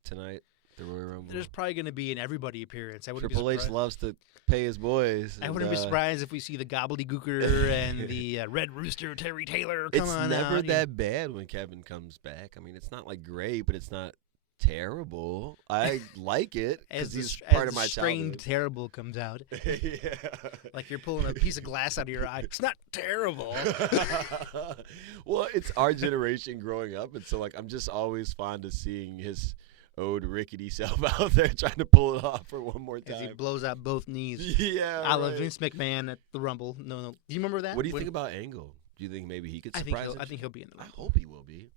tonight? The Royal Rumble? There's probably going to be an everybody appearance. Triple H loves to pay his boys. I wouldn't be surprised if we see the Gobbledygooker and the Red Rooster Terry Taylor come on out. It's never that bad when Kevin comes back. I mean, it's not like great, but it's not terrible. I like it because he's part of my strained childhood. Terrible comes out. Yeah. Like you're pulling a piece of glass out of your eye. It's not terrible. Well, it's our generation growing up, and so, like, I'm just always fond of seeing his old rickety self out there trying to pull it off for one more time. As he blows out both knees. Yeah, I love Vince McMahon at the Rumble. No. Do you remember that? What do you think about Angle? Do you think maybe he could surprise us? I think he'll be in the Rumble. I hope he will be.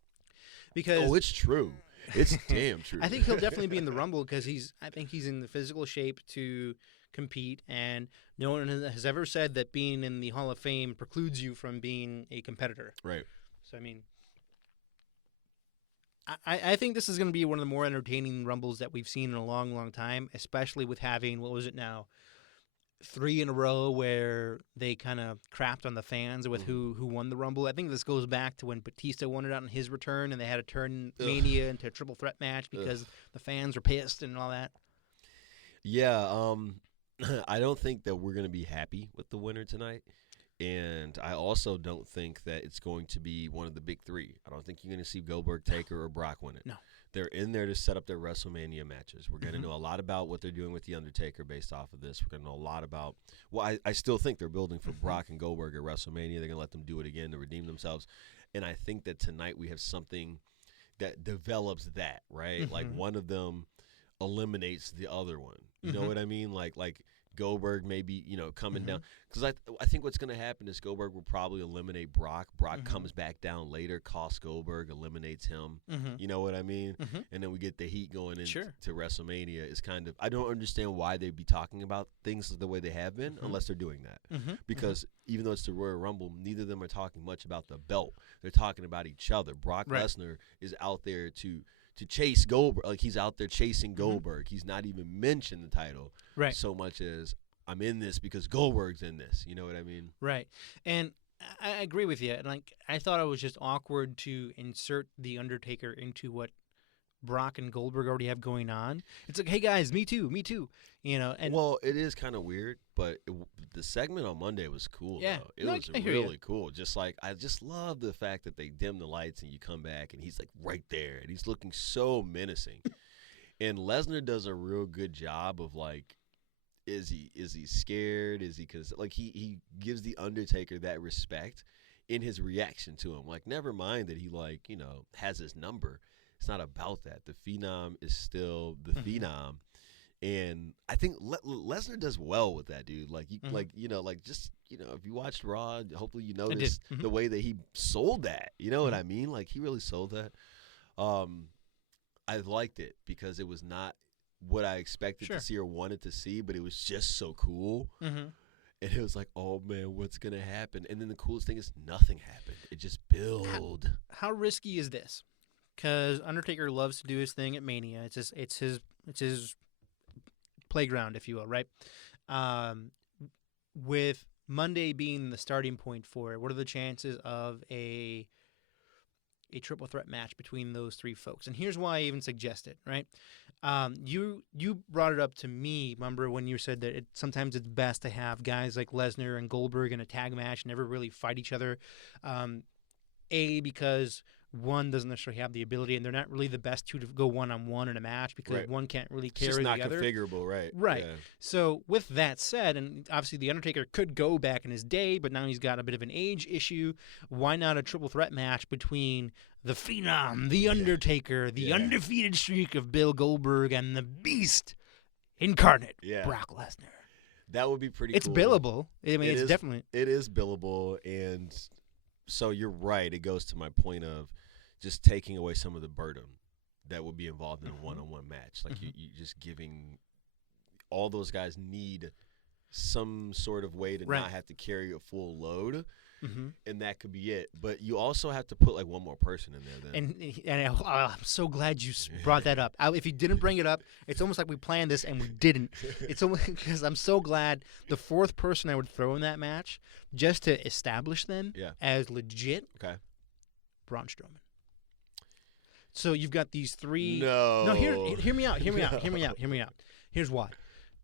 Because it's true. It's damn true. I think he'll definitely be in the Rumble because I think he's in the physical shape to compete, and no one has ever said that being in the Hall of Fame precludes you from being a competitor. Right. So, I mean, I think this is going to be one of the more entertaining Rumbles that we've seen in a long, long time, especially with having, 3 in a row where they kind of crapped on the fans with who won the Rumble. I think this goes back to when Batista won it on his return, and they had to turn Mania into a triple threat match because the fans were pissed and all that. Yeah, I don't think that we're going to be happy with the winner tonight. And I also don't think that it's going to be one of the big 3. I don't think you're going to see Goldberg, Taker, or Brock win it. No. They're in there to set up their WrestleMania matches. We're going to know a lot about what they're doing with The Undertaker based off of this. We're going to know a lot about – well, I still think they're building for Brock and Goldberg at WrestleMania. They're going to let them do it again to redeem themselves. And I think that tonight we have something that develops that, right? Like, one of them eliminates the other one. You know what I mean? Like Goldberg maybe, coming down. Because I think what's going to happen is Goldberg will probably eliminate Brock. Brock comes back down later, costs Goldberg, eliminates him. You know what I mean? And then we get the heat going into WrestleMania. It's kind of – I don't understand why they'd be talking about things the way they have been unless they're doing that. Because even though it's the Royal Rumble, neither of them are talking much about the belt. They're talking about each other. Brock Lesnar is out there to chase Goldberg. Like, he's out there chasing Goldberg. He's not even mentioned the title so much as I'm in this because Goldberg's in this. You know what I mean? Right. And I agree with you. And like, I thought it was just awkward to insert The Undertaker into what Brock and Goldberg already have going on. It's like, hey guys, me too. And well, it is kind of weird, but the segment on Monday was cool. Yeah, though. It was really cool. Just like, I just love the fact that they dim the lights and you come back and he's like right there and he's looking so menacing. And Lesnar does a real good job of like, is he scared? Is he, because like he gives the Undertaker that respect in his reaction to him. Like, never mind that he has his number. It's not about that. The Phenom is still the Phenom. And I think Lesnar does well with that, dude. Like, just if you watched Raw, hopefully you noticed the way that he sold that. You know what I mean? Like, he really sold that. I liked it because it was not what I expected to see or wanted to see, but it was just so cool. And it was like, oh man, what's gonna happen? And then the coolest thing is nothing happened. It just built. How risky is this? Because Undertaker loves to do his thing at Mania. It's his playground, if you will, right? With Monday being the starting point for it, what are the chances of a triple threat match between those three folks? And here's why I even suggest it, right? You brought it up to me, remember, when you said that sometimes it's best to have guys like Lesnar and Goldberg in a tag match never really fight each other. Because one doesn't necessarily have the ability, and they're not really the best two to go one-on-one in a match because one can't really carry the other. It's just not configurable, right? Right. Yeah. So with that said, and obviously The Undertaker could go back in his day, but now he's got a bit of an age issue. Why not a triple threat match between the Phenom, The Undertaker, the undefeated streak of Bill Goldberg, and the Beast incarnate, Brock Lesnar? That would be pretty It's cool. billable. I mean, it's definitely. It is billable, and so you're right. It goes to my point of just taking away some of the burden that would be involved in a one-on-one match. Like you just giving all those guys need some sort of way to not have to carry a full load, and that could be it. But you also have to put like one more person in there. Then. And I'm so glad you brought that up. If you didn't bring it up, it's almost like we planned this and we didn't. It's almost because I'm so glad the fourth person I would throw in that match just to establish them as legit. Okay. Braun Strowman. So you've got these three. No, hear me out. Here's why.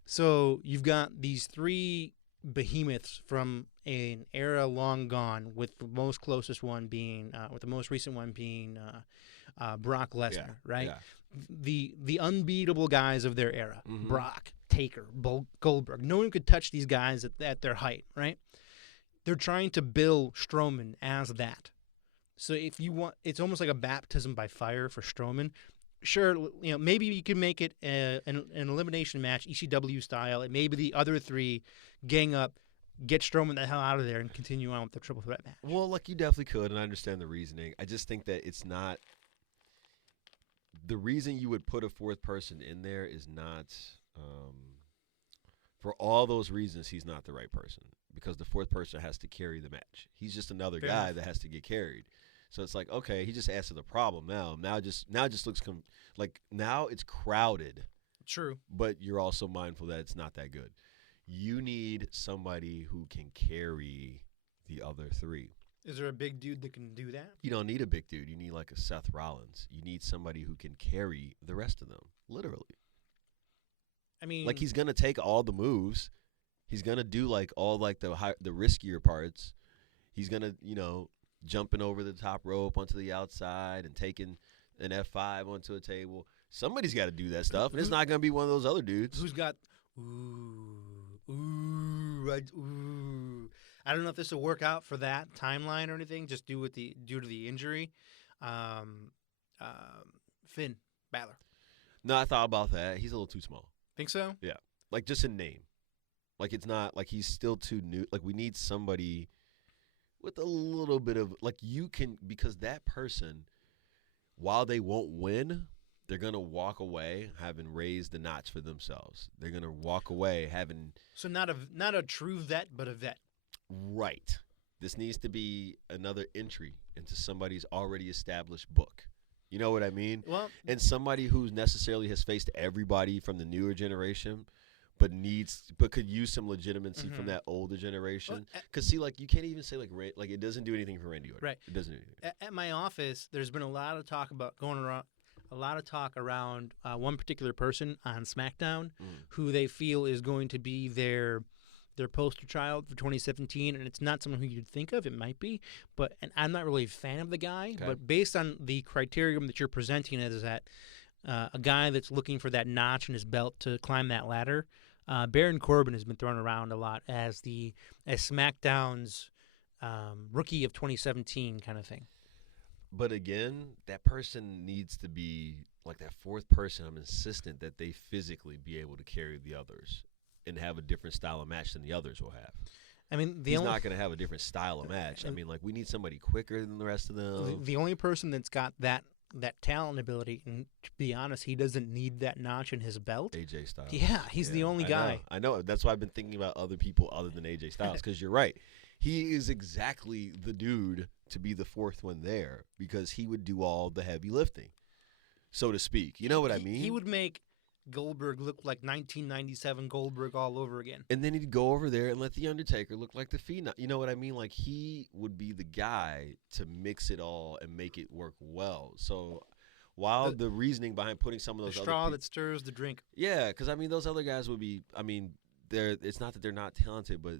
So you've got these three behemoths from an era long gone, with the most closest one being, with the most recent one being Brock Lesnar, right? Yeah. The unbeatable guys of their era: Brock, Taker, Goldberg. No one could touch these guys at their height, right? They're trying to bill Strowman as that. So if you want, it's almost like a baptism by fire for Strowman. Sure, maybe you can make it an elimination match, ECW style, and maybe the other three gang up, get Strowman the hell out of there, and continue on with the triple threat match. Well, like, you definitely could, and I understand the reasoning. I just think that it's not – the reason you would put a fourth person in there is not for all those reasons, he's not the right person, because the fourth person has to carry the match. He's just another guy that has to get carried. So it's like, okay, he just adds to the problem now. Now it just looks like now it's crowded. True. But you're also mindful that it's not that good. You need somebody who can carry the other three. Is there a big dude that can do that? You don't need a big dude. You need like a Seth Rollins. You need somebody who can carry the rest of them, literally. I mean, like, he's going to take all the moves. He's going to do like all like the riskier parts. He's going to, jumping over the top rope onto the outside and taking an F5 onto a table. Somebody's got to do that stuff, and it's not going to be one of those other dudes. Who's got I don't know if this will work out for that timeline or anything, just due to the injury. Finn Balor. No, I thought about that. He's a little too small. Think so? Yeah. Like, just in name. Like, it's not, like, he's still too new. Like, we need somebody with a little bit of, like, you can, because that person, while they won't win, they're going to walk away having raised the notch for themselves. They're going to walk away having. So not a true vet, but a vet. Right. This needs to be another entry into somebody's already established book. You know what I mean? Well, and somebody who necessarily has faced everybody from the newer generation, but could use some legitimacy from that older generation. Because see, like, you can't even say like it doesn't do anything for Randy Orton. Right. It doesn't do anything. At my office, there's been a lot of talk around one particular person on SmackDown who they feel is going to be their poster child for 2017, and it's not someone who you'd think of. It might be, and I'm not really a fan of the guy. Okay. But based on the criterion that you're presenting as that a guy that's looking for that notch in his belt to climb that ladder, Baron Corbin has been thrown around a lot as SmackDown's rookie of 2017 kind of thing. But again, that person needs to be like that fourth person. I'm insistent that they physically be able to carry the others and have a different style of match than the others will have. I mean, He's not going to have a different style of match. I mean, like, we need somebody quicker than the rest of them. the only person that's got that talent and ability, and to be honest, he doesn't need that notch in his belt. AJ Styles. Yeah, he's the only guy. I know. That's why I've been thinking about other people other than AJ Styles, because you're right. He is exactly the dude to be the fourth one there, because he would do all the heavy lifting, so to speak. You know what I mean? He would make Goldberg look like 1997 Goldberg all over again. And then he'd go over there and let The Undertaker look like the Phenom. You know what I mean? Like, he would be the guy to mix it all and make it work well. So while the reasoning behind putting some of those the other straw that stirs the drink. Yeah, because, I mean, those other guys would be, I mean, it's not that they're not talented, but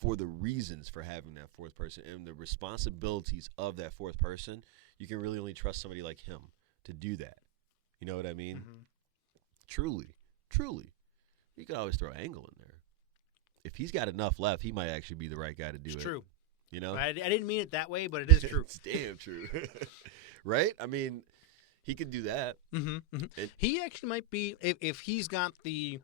for the reasons for having that fourth person and the responsibilities of that fourth person, you can really only trust somebody like him to do that. You know what I mean? Mm-hmm. Truly. You could always throw Angle in there. If he's got enough left, he might actually be the right guy to do it. It's true. You know? I didn't mean it that way, but it is true. It's damn true. Right? I mean, he could do that. Mm-hmm, mm-hmm. He actually might be, if he's got the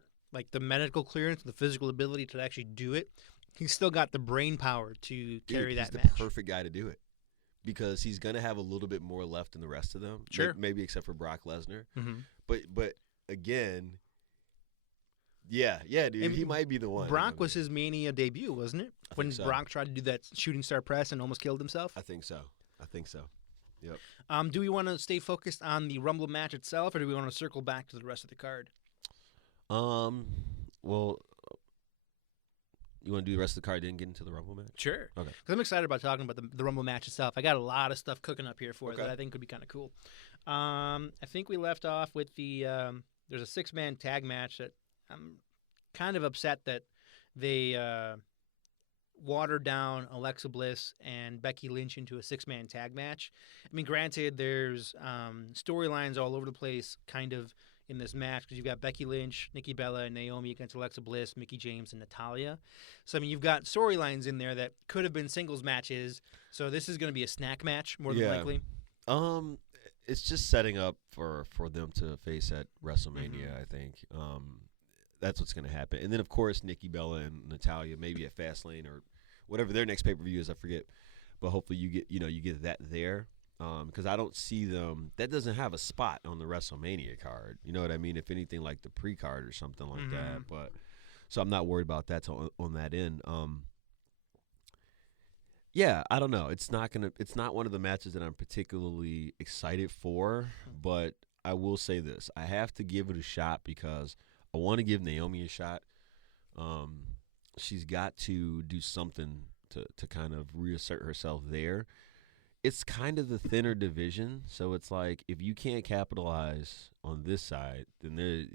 medical clearance, the physical ability to actually do it, he's still got the brain power to carry that match. He's the perfect guy to do it, because he's going to have a little bit more left than the rest of them. Sure. Maybe except for Brock Lesnar. Mm-hmm. But again, yeah, dude, and he might be the one. Brock was his Mania debut, wasn't it? When so. Brock tried to do that shooting star press and almost killed himself? I think so. Yep. Do we want to stay focused on the Rumble match itself, or do we want to circle back to the rest of the card? Well, you want to do the rest of the card, then get into the Rumble match? Sure. Okay. Because I'm excited about talking about the Rumble match itself. I got a lot of stuff cooking up here for it that I think could be kind of cool. I think we left off with the there's a 6-man tag match that I'm kind of upset that they watered down Alexa Bliss and Becky Lynch into a 6-man tag match. I mean, granted, there's storylines all over the place kind of in this match, because you've got Becky Lynch, Nikki Bella, and Naomi against Alexa Bliss, Mickie James, and Natalya. So, I mean, you've got storylines in there that could have been singles matches. So this is going to be a snack match, more than likely. It's just setting up for them to face at WrestleMania, I think. That's what's going to happen. And then, of course, Nikki Bella and Natalya, maybe at Fastlane or whatever their next pay-per-view is, I forget. But hopefully you get that there. Because I don't see them. That doesn't have a spot on the WrestleMania card. You know what I mean? If anything, like the pre-card or something like that. But so I'm not worried about that on that end. Yeah, I don't know. It's not one of the matches that I'm particularly excited for. But I will say this: I have to give it a shot because I want to give Naomi a shot. She's got to do something to kind of reassert herself there. It's kind of the thinner division, so it's like if you can't capitalize on this side, then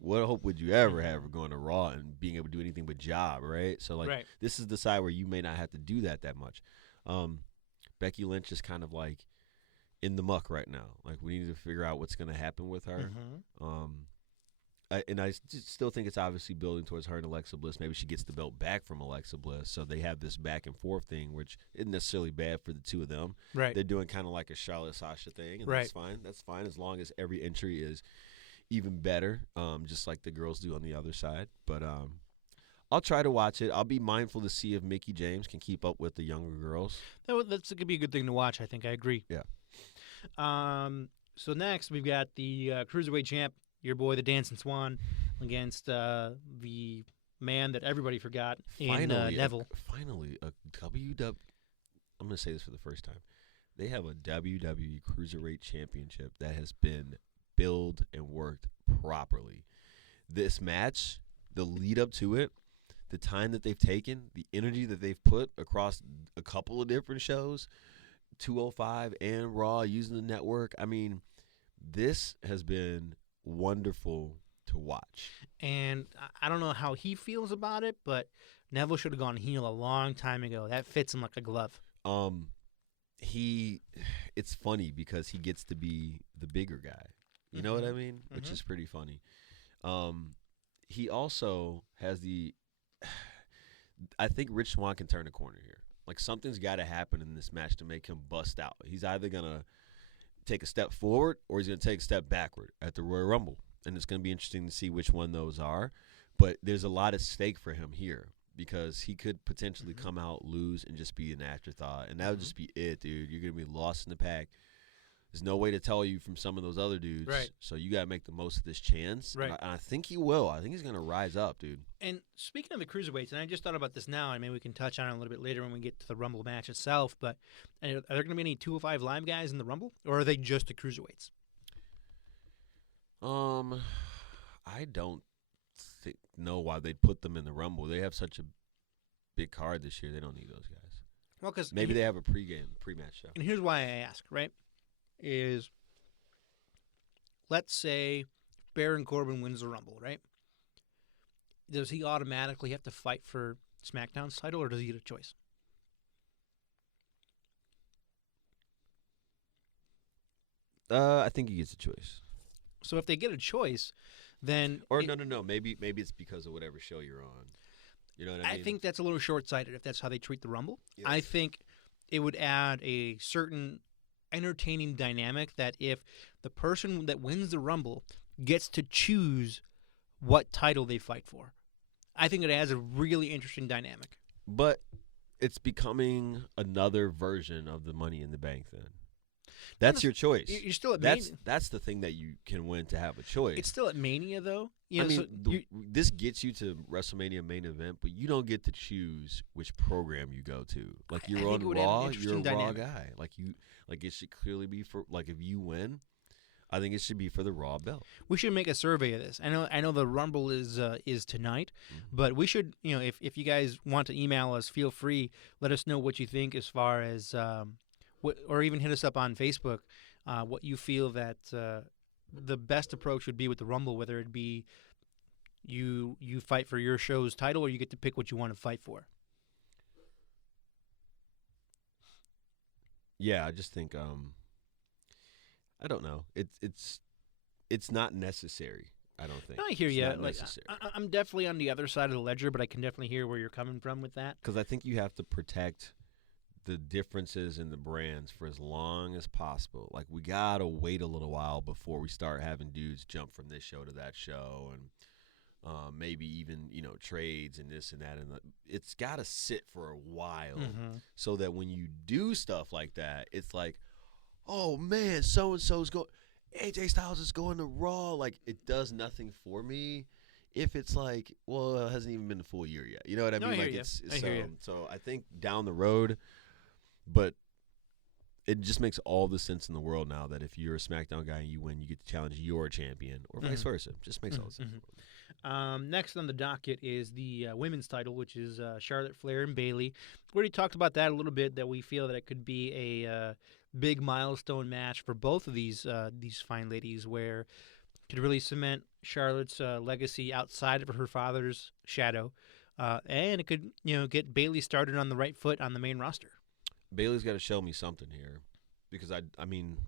what hope would you ever have of going to Raw and being able to do anything but job, right? So, like, This is the side where you may not have to do that much. Becky Lynch is kind of like in the muck right now. Like, we need to figure out what's going to happen with her. I still think it's obviously building towards her and Alexa Bliss. Maybe she gets the belt back from Alexa Bliss, so they have this back and forth thing, which isn't necessarily bad for the two of them. Right. They're doing kind of like a Charlotte Sasha thing, and that's fine. That's fine as long as every entry is even better, just like the girls do on the other side. But I'll try to watch it. I'll be mindful to see if Mickie James can keep up with the younger girls. That's going to be a good thing to watch, I think. I agree. Yeah. So next, we've got the Cruiserweight champ, your boy, the Dancing Swan, against the man that everybody forgot in Neville. Finally, a WWE. I'm going to say this for the first time. They have a WWE Cruiserweight Championship that has been billed and worked properly. This match, the lead up to it, the time that they've taken, the energy that they've put across a couple of different shows, 205 and Raw, using the network. I mean, this has been wonderful to watch. And I don't know how he feels about it, but Neville should have gone heel a long time ago. That fits him like a glove. It's funny because he gets to be the bigger guy. You know what I mean? Which is pretty funny. He also has I think Rich Swann can turn the corner here. Like, something's got to happen in this match to make him bust out. He's either going to take a step forward or he's going to take a step backward at the Royal Rumble. And it's going to be interesting to see which one those are. But there's a lot at stake for him here because he could potentially come out, lose, and just be an afterthought. And that would just be it, dude. You're going to be lost in the pack. There's no way to tell you from some of those other dudes. Right. So you got to make the most of this chance. Right. And I think he will. I think he's going to rise up, dude. And speaking of the cruiserweights, and I just thought about this now, and maybe we can touch on it a little bit later when we get to the Rumble match itself, but are there going to be any 205 Live guys in the Rumble, or are they just the cruiserweights? I don't know why they'd put them in the Rumble. They have such a big card this year. They don't need those guys. Well, because maybe they have a pre-match show. And here's why I ask, right? Is let's say Baron Corbin wins the Rumble, right? Does he automatically have to fight for SmackDown's title, or does he get a choice? I think he gets a choice. So if they get a choice, then no. Maybe it's because of whatever show you're on. You know what I mean? I think that's a little short-sighted if that's how they treat the Rumble. Yes. I think it would add a certain entertaining dynamic that if the person that wins the Rumble gets to choose what title they fight for, I think it adds a really interesting dynamic. But it's becoming another version of the Money in the Bank then. That's your choice. You're still at Mania. That's the thing that you can win to have a choice. It's still at Mania, though. This gets you to WrestleMania main event, but you don't get to choose which program you go to. Like, you're on Raw, you're a Raw guy. Like it should clearly be for, like, if you win, I think it should be for the Raw belt. We should make a survey of this. I know the Rumble is tonight, but we should, if you guys want to email us, feel free. Let us know what you think as far as or even hit us up on Facebook, what you feel that the best approach would be with the Rumble, whether it be you fight for your show's title or you get to pick what you want to fight for. Yeah, I just think I don't know. It's not necessary. I don't think. No, I hear it's you. not Like, necessary. I'm definitely on the other side of the ledger, but I can definitely hear where you're coming from with that. Because I think you have to protect the differences in the brands for as long as possible. Like, we gotta wait a little while before we start having dudes jump from this show to that show, and maybe even trades and this and that. And it's gotta sit for a while, so that when you do stuff like that, it's like, oh man, so and so's going. AJ Styles is going to Raw. Like, it does nothing for me. If it's like, well, it hasn't even been a full year yet. You know what I mean? I hear Like, you. I so, hear you. so I think down the road, but it just makes all the sense in the world now that if you're a SmackDown guy and you win, you get to challenge your champion, or vice versa. Just makes all the sense. Next on the docket is the women's title, which is Charlotte Flair and Bayley. We already talked about that a little bit, that we feel that it could be a big milestone match for both of these fine ladies, where it could really cement Charlotte's legacy outside of her father's shadow, and it could get Bayley started on the right foot on the main roster. Bayley's got to show me something here, because I mean,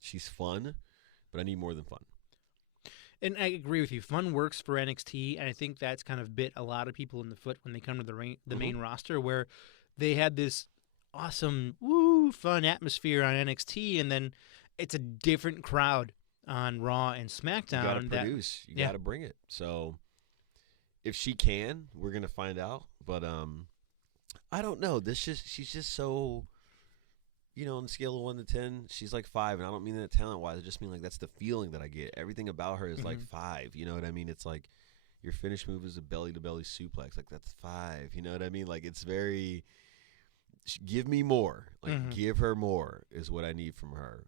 she's fun, but I need more than fun. And I agree with you. Fun works for NXT, and I think that's kind of bit a lot of people in the foot when they come to the main roster, where they had this awesome, fun atmosphere on NXT, and then it's a different crowd on Raw and SmackDown. You got to produce. You got to bring it. So if she can, we're gonna find out. But I don't know. She's just so, on the scale of 1 to 10, she's like 5, and I don't mean that talent-wise. I just mean, like, that's the feeling that I get. Everything about her is like 5. You know what I mean? It's like your finish move is a belly-to-belly suplex. Like, that's 5. You know what I mean? Like, it's very. Give me more. Like, give her more is what I need from her.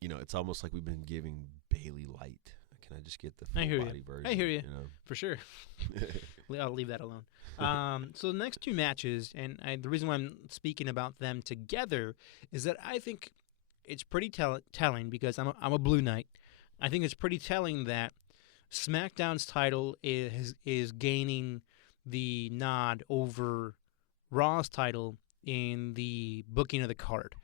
It's almost like we've been giving Bayley light. Can I just get the full body version? I hear you. For sure. I'll leave that alone. So the next two matches, and the reason why I'm speaking about them together is that I think it's pretty telling, because I'm a Blue Knight. I think it's pretty telling that SmackDown's title is gaining the nod over Raw's title in the booking of the card.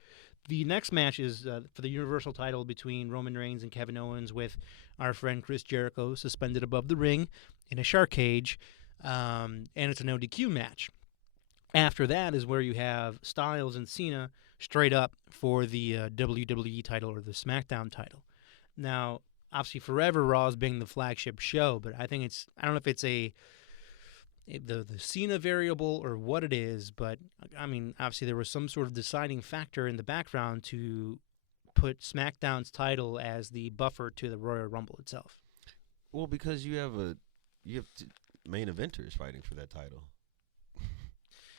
The next match is for the Universal title between Roman Reigns and Kevin Owens, with our friend Chris Jericho suspended above the ring in a shark cage, and it's a no DQ match. After that is where you have Styles and Cena straight up for the WWE title or the SmackDown title. Now, obviously, forever Raw is being the flagship show, but I think I don't know if it's the Cena variable or what it is, but I mean, obviously there was some sort of deciding factor in the background to put SmackDown's title as the buffer to the Royal Rumble itself. Well, because you have main eventers fighting for that title.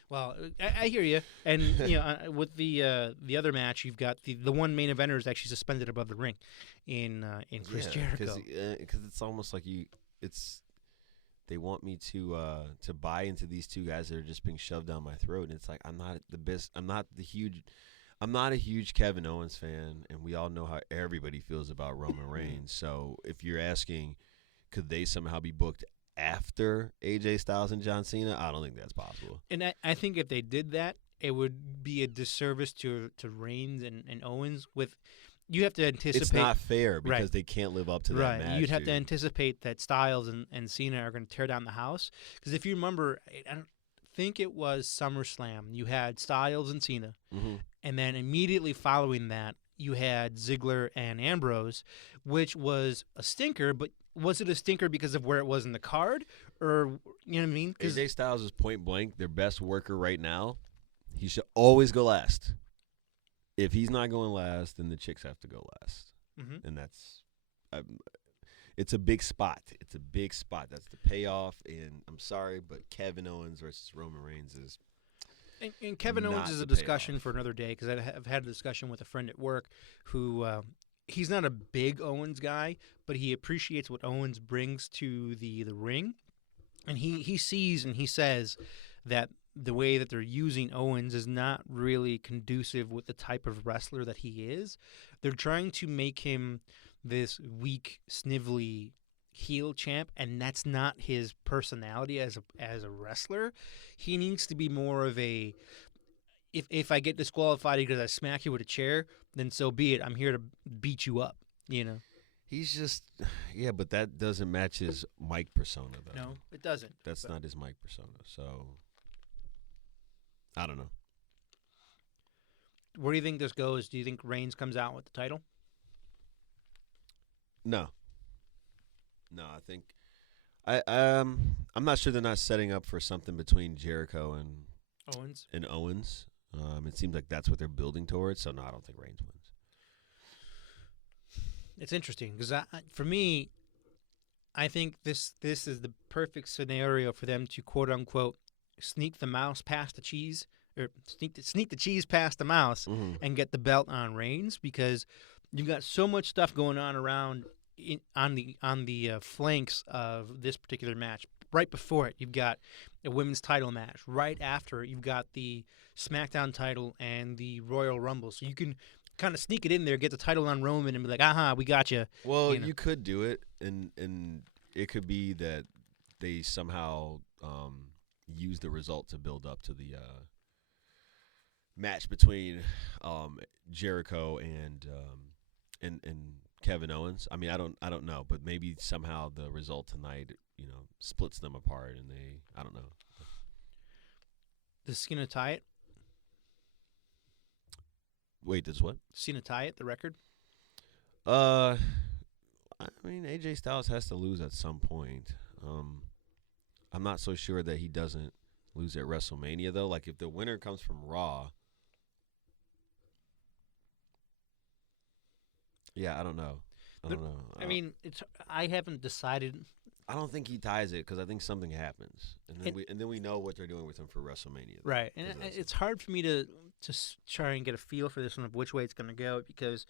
Well, I hear you, and with the other match, you've got the one main eventer is actually suspended above the ring, in Chris Jericho. Because it's almost like they want me to buy into these two guys that are just being shoved down my throat, and it's like I'm not the best. I'm not a huge Kevin Owens fan, and we all know how everybody feels about Roman Reigns. So if you're asking, could they somehow be booked after AJ Styles and John Cena? I don't think that's possible. And I think if they did that, it would be a disservice to Reigns and Owens. You have to anticipate. It's not fair because they can't live up to that match. You'd have to anticipate that Styles and Cena are going to tear down the house. Because if you remember, I don't think it was SummerSlam. You had Styles and Cena, and then immediately following that, you had Ziggler and Ambrose, which was a stinker. But was it a stinker because of where it was in the card, or you know what I mean? AJ Styles is point blank their best worker right now. He should always go last. If he's not going last, then the chicks have to go last, and that's it's a big spot. It's a big spot. That's the payoff. And I'm sorry, but Kevin Owens versus Roman Reigns is. And Kevin Owens is a discussion for another day because I've had a discussion with a friend at work who he's not a big Owens guy, but he appreciates what Owens brings to the ring, and he sees and he says that the way that they're using Owens is not really conducive with the type of wrestler that he is. They're trying to make him this weak, snivelly heel champ, and that's not his personality as a wrestler. He needs to be more of a if I get disqualified because I smack you with a chair, then so be it. I'm here to beat you up, He's just but that doesn't match his mic persona though. No, it doesn't. That's not his mic persona. So I don't know. Where do you think this goes? Do you think Reigns comes out with the title? No, I think I'm not sure they're not setting up for something between Jericho and Owens. It seems like that's what they're building towards. So no, I don't think Reigns wins. It's interesting because for me, I think this is the perfect scenario for them to quote unquote sneak the mouse past the cheese, or sneak the cheese past the mouse, and get the belt on Reigns, because you've got so much stuff going on around on the flanks of this particular match. Right before it, you've got a women's title match. Right after, you've got the SmackDown title and the Royal Rumble. So you can kind of sneak it in there, get the title on Roman, and be like, we got you. Well, you could do it, and it could be that they somehow use the result to build up to the match between Jericho and Kevin Owens. I mean, I don't know, but maybe somehow the result tonight, splits them apart, and I don't know. Does Cena tie it? Wait, does what? Cena tie it, the record? I mean, AJ Styles has to lose at some point. I'm not so sure that he doesn't lose at WrestleMania, though. Like, if the winner comes from Raw, I don't know. I mean, I haven't decided. I don't think he ties it because I think something happens, and then we know what they're doing with him for WrestleMania. Right, and it's hard for me to try and get a feel for this one of which way it's going to go, because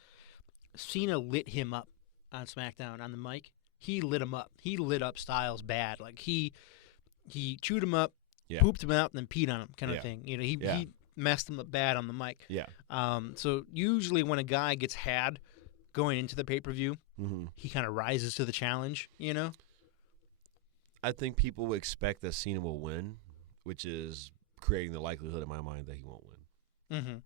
Cena lit him up on SmackDown on the mic. He lit him up. He lit up Styles bad. Like he chewed him up, pooped him out, and then peed on him, kind of thing. He messed him up bad on the mic. Yeah. So usually when a guy gets had going into the pay-per-view, he kind of rises to the challenge. I think people will expect that Cena will win, which is creating the likelihood in my mind that he won't win.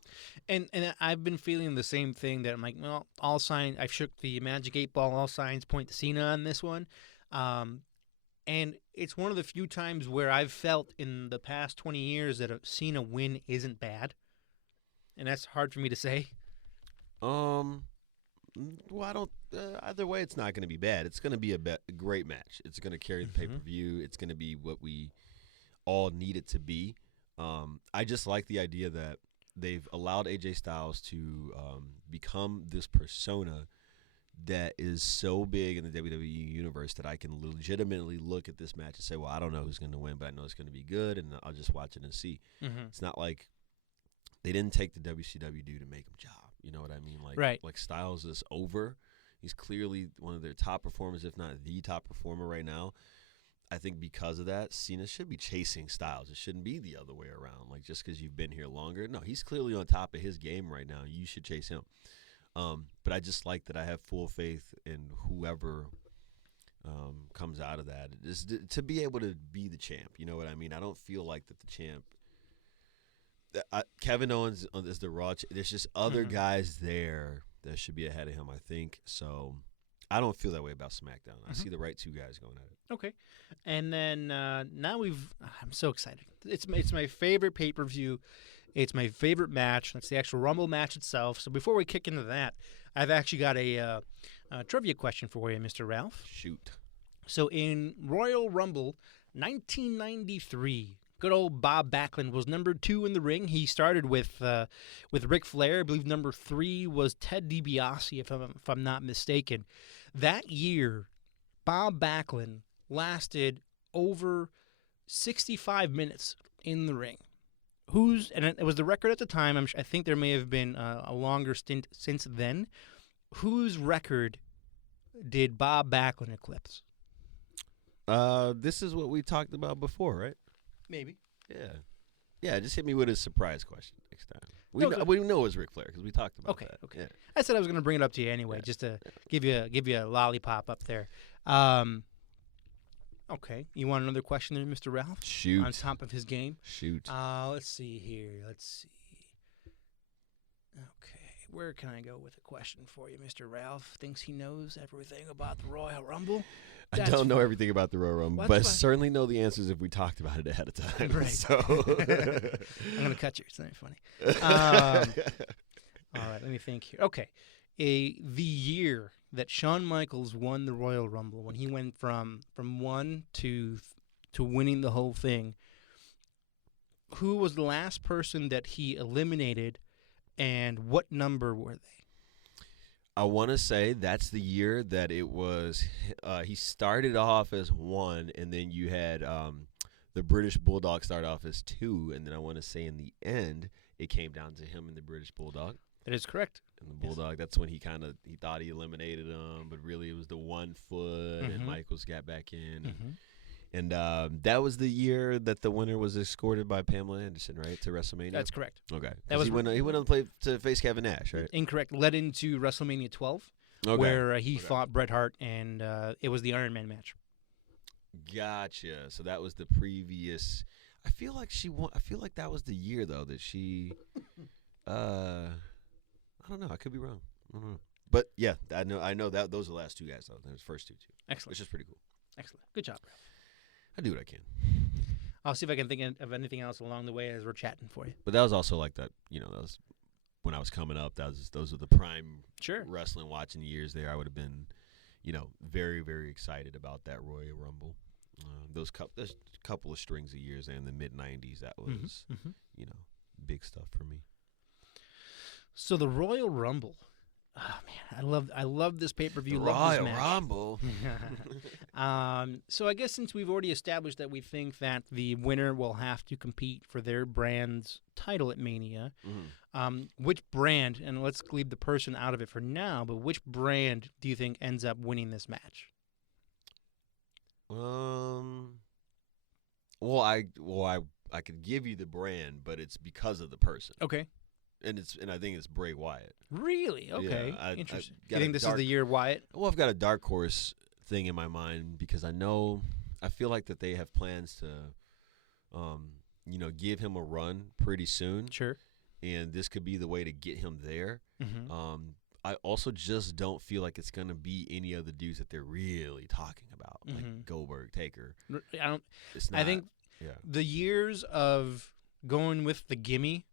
And I've been feeling the same thing, that I'm like, well, all signs. I've shook the Magic 8 Ball. All signs point to Cena on this one. And it's one of the few times where I've felt in the past 20 years that seeing a win isn't bad. And that's hard for me to say. Well, I don't. Either way, it's not going to be bad. It's going to be a great match. It's going to carry the pay-per-view. It's going to be what we all need it to be. I just like the idea that they've allowed AJ Styles to become this persona that is so big in the WWE Universe that I can legitimately look at this match and say, well, I don't know who's going to win, but I know it's going to be good, and I'll just watch it and see. It's not like they didn't take the WCW dude to make him job. You know what I mean? Like Styles is over. He's clearly one of their top performers, if not the top performer right now. I think because of that, Cena should be chasing Styles. It shouldn't be the other way around. Like, just because you've been here longer. No, he's clearly on top of his game right now. You should chase him. But I just like that I have full faith in whoever comes out of that. Is to be able to be the champ. You know what I mean? I don't feel like that the champ. Kevin Owens is the Raw. There's just other guys there that should be ahead of him, I think. So I don't feel that way about SmackDown. I see the right two guys going at it. Okay. And then now I'm so excited. It's my favorite pay-per-view. It's my favorite match. That's the actual Rumble match itself. So before we kick into that, I've actually got a trivia question for you, Mr. Ralph. Shoot. So in Royal Rumble 1993, good old Bob Backlund was number 2 in the ring. He started with Ric Flair. I believe number 3 was Ted DiBiase, if I'm not mistaken. That year, Bob Backlund lasted over 65 minutes in the ring. And it was the record at the time. I think there may have been a longer stint since then. Whose record did Bob Backlund eclipse? This is what we talked about before, right? Maybe. Yeah. Just hit me with a surprise question next time. We know it was Ric Flair because we talked about that. Okay. Yeah. I said I was going to bring it up to you anyway, just to give you a lollipop up there. Okay. You want another question there, Mr. Ralph? Shoot. On top of his game? Shoot. Let's see here. Okay. Where can I go with a question for you, Mr. Ralph? Thinks he knows everything about the Royal Rumble? I don't know everything about the Royal Rumble, but I fine. certainly know the answers if we talked about it ahead of time. Right. So I'm going to cut you. It's not funny. All right. Let me think here. Okay. The year that Shawn Michaels won the Royal Rumble, when he went from 1 to winning the whole thing, who was the last person that he eliminated, and what number were they? I want to say that's the year that it was. He started off as 1, and then you had the British Bulldog start off as 2, and then I want to say in the end it came down to him and the British Bulldog. That is correct. And the Bulldog, that's when he thought he eliminated him, but really it was the 1 foot, and Michaels got back in. And that was the year that the winner was escorted by Pamela Anderson, right, to WrestleMania? That's correct. Okay. That was he went on to play to face Kevin Nash, right? Incorrect. Led into WrestleMania 12, where he fought Bret Hart, and it was the Iron Man match. Gotcha. So that was the previous. I feel like she won. I feel like that was the year though that she. I don't know. I could be wrong. I don't know. But yeah, I know that those are the last 2 guys though. Those first 2 too. Excellent. Which is pretty cool. Excellent. Good job, Ralph. I do what I can. I'll see if I can think of anything else along the way as we're chatting for you. But that was also like that. That was when I was coming up. Those were the prime wrestling watching years. There, I would have been, very very excited about that Royal Rumble. There's a couple of strings of years there in the mid '90s. That was big stuff for me. So the Royal Rumble. Oh man, I love this pay-per-view. Royal Rumble. So I guess since we've already established that we think that the winner will have to compete for their brand's title at Mania, which brand, and let's leave the person out of it for now, but which brand do you think ends up winning this match? Well, I could give you the brand, but it's because of the person. Okay. And I think it's Bray Wyatt. Really? Okay. Yeah, interesting. You think this is the year Wyatt? Well, I've got a dark horse thing in my mind because I feel like that they have plans to, give him a run pretty soon. Sure. And this could be the way to get him there. I also just don't feel like it's gonna be any of the dudes that they're really talking about, like Goldberg, Taker. I don't. It's not. I think the years of going with the gimme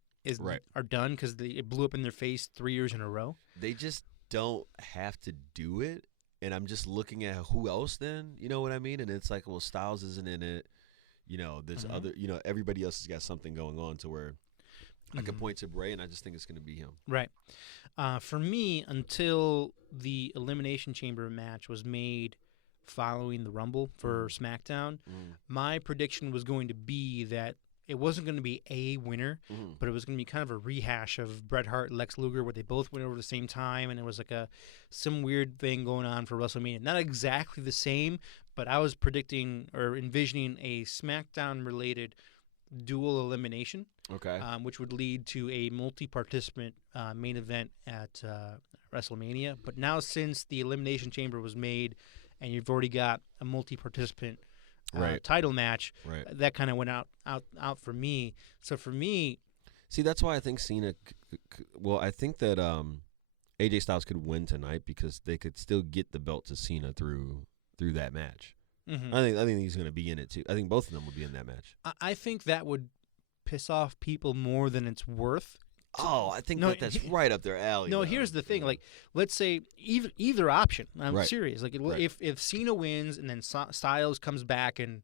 are done because it blew up in their face 3 years in a row. They just don't have to do it, and I'm just looking at who else then. You know what I mean? And it's like, well, Styles isn't in it. There's other. Everybody else has got something going on to where I could point to Bray, and I just think it's going to be him. Right. For me, until the Elimination Chamber match was made following the Rumble for SmackDown, my prediction was going to be that it wasn't going to be a winner, but it was going to be kind of a rehash of Bret Hart and Lex Luger where they both went over the same time, and it was like some weird thing going on for WrestleMania. Not exactly the same, but I was predicting or envisioning a SmackDown-related dual elimination, which would lead to a multi-participant main event at WrestleMania. But now since the Elimination Chamber was made and you've already got a multi-participant title match, that kind of went out for me. So for me... See, that's why I think Cena... Well, I think that AJ Styles could win tonight because they could still get the belt to Cena through that match. I think he's going to be in it too. I think both of them will be in that match. I think that would piss off people more than it's worth. I think that's right up their alley. No, though. here's the thing. Like, let's say either option. I'm serious. Like, if Cena wins and then Styles comes back and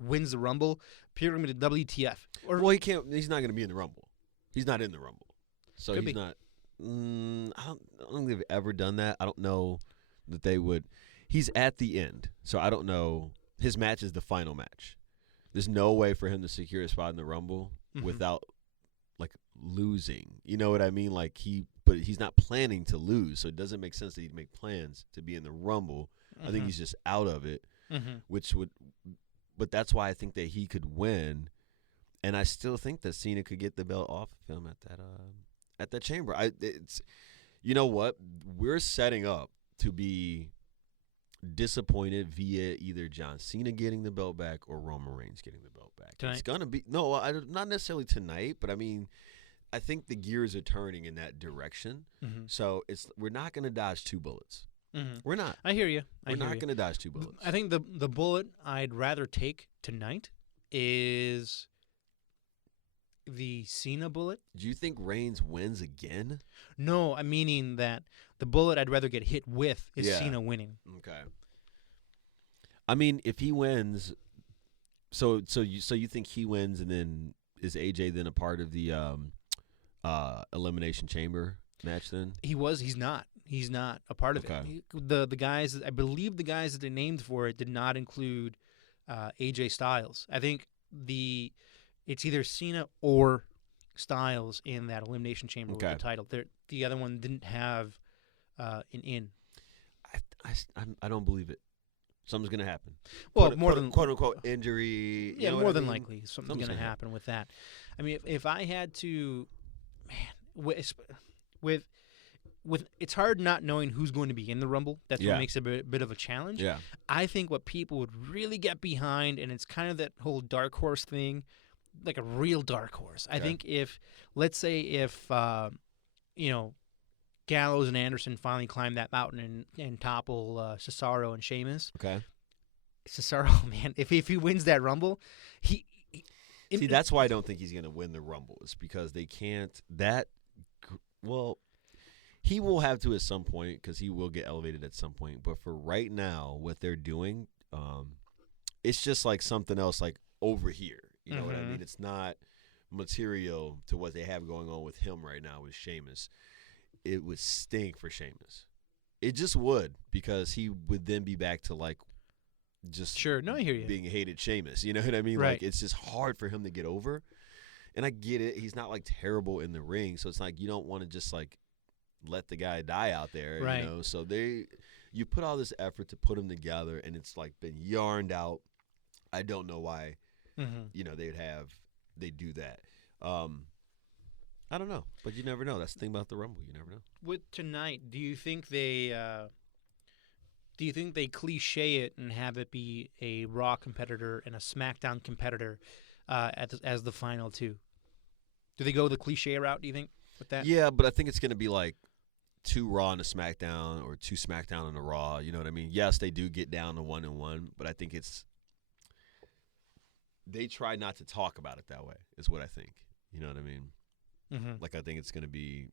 wins the Rumble, people are going to be WTF. Well, he can't. He's not going to be in the Rumble. He's not in the Rumble, so he's not. I don't think they've ever done that. I don't know that they would. He's at the end, so I don't know. His match is the final match. There's no way for him to secure a spot in the Rumble without losing. You know what I mean? But he's not planning to lose, so it doesn't make sense that he'd make plans to be in the Rumble. I think he's just out of it, but that's why I think that he could win, and I still think that Cena could get the belt off of him at that Chamber. You know what? We're setting up to be disappointed via either John Cena getting the belt back or Roman Reigns getting the belt back. Tonight? It's gonna be not necessarily tonight, but I mean, I think the gears are turning in that direction. So we're not gonna dodge two bullets. We're not. I hear you. We're not gonna dodge two bullets. I think the bullet I'd rather take tonight is the Cena bullet. Do you think Reigns wins again? No, I'm meaning that the bullet I'd rather get hit with is Cena winning. Okay. I mean, if he wins, so you think he wins, and then is AJ then a part of the Elimination Chamber match? Then He's not. He's not a part of it. The guys, I believe the guys that they named for it did not include AJ Styles. I think it's either Cena or Styles in that Elimination Chamber with the title. The other one didn't have an in. I don't believe it. Something's going to happen. Well, more than quote unquote injury. Yeah, more than likely something's going to happen with that. I mean, if I had to, with it's hard not knowing who's going to be in the Rumble. That's what makes it a bit of a challenge. Yeah. I think what people would really get behind, and it's kind of that whole dark horse thing, like a real dark horse. I think let's say Gallows and Anderson finally climb that mountain and topple Cesaro and Sheamus. Okay. Cesaro, man, if he wins that Rumble, that's why I don't think he's going to win the Rumble. It's because they can't. He will have to at some point because he will get elevated at some point. But for right now, what they're doing, it's just like something else, like over here. You know what I mean? It's not material to what they have going on with him right now with Sheamus. It would stink for Sheamus. It just would, because he would then be back to just I hear you. Being hated Sheamus. You know what I mean? Right. Like, it's just hard for him to get over. And I get it. He's not terrible in the ring, so it's like you don't want to just let the guy die out there. Right. You know? So you put all this effort to put them together, and it's been yarned out. I don't know why. They do that. I don't know, but you never know. That's the thing about the Rumble. You never know. With tonight, do you think they cliche it and have it be a Raw competitor and a SmackDown competitor as the final two? Do they go the cliche route, do you think, with that? Yeah, but I think it's going to be 2 Raw and a SmackDown or 2 SmackDown and a Raw. You know what I mean? Yes, they do get down to 1-1, but I think they try not to talk about it that way, is what I think. You know what I mean? Mm-hmm. Like, I think it's going to be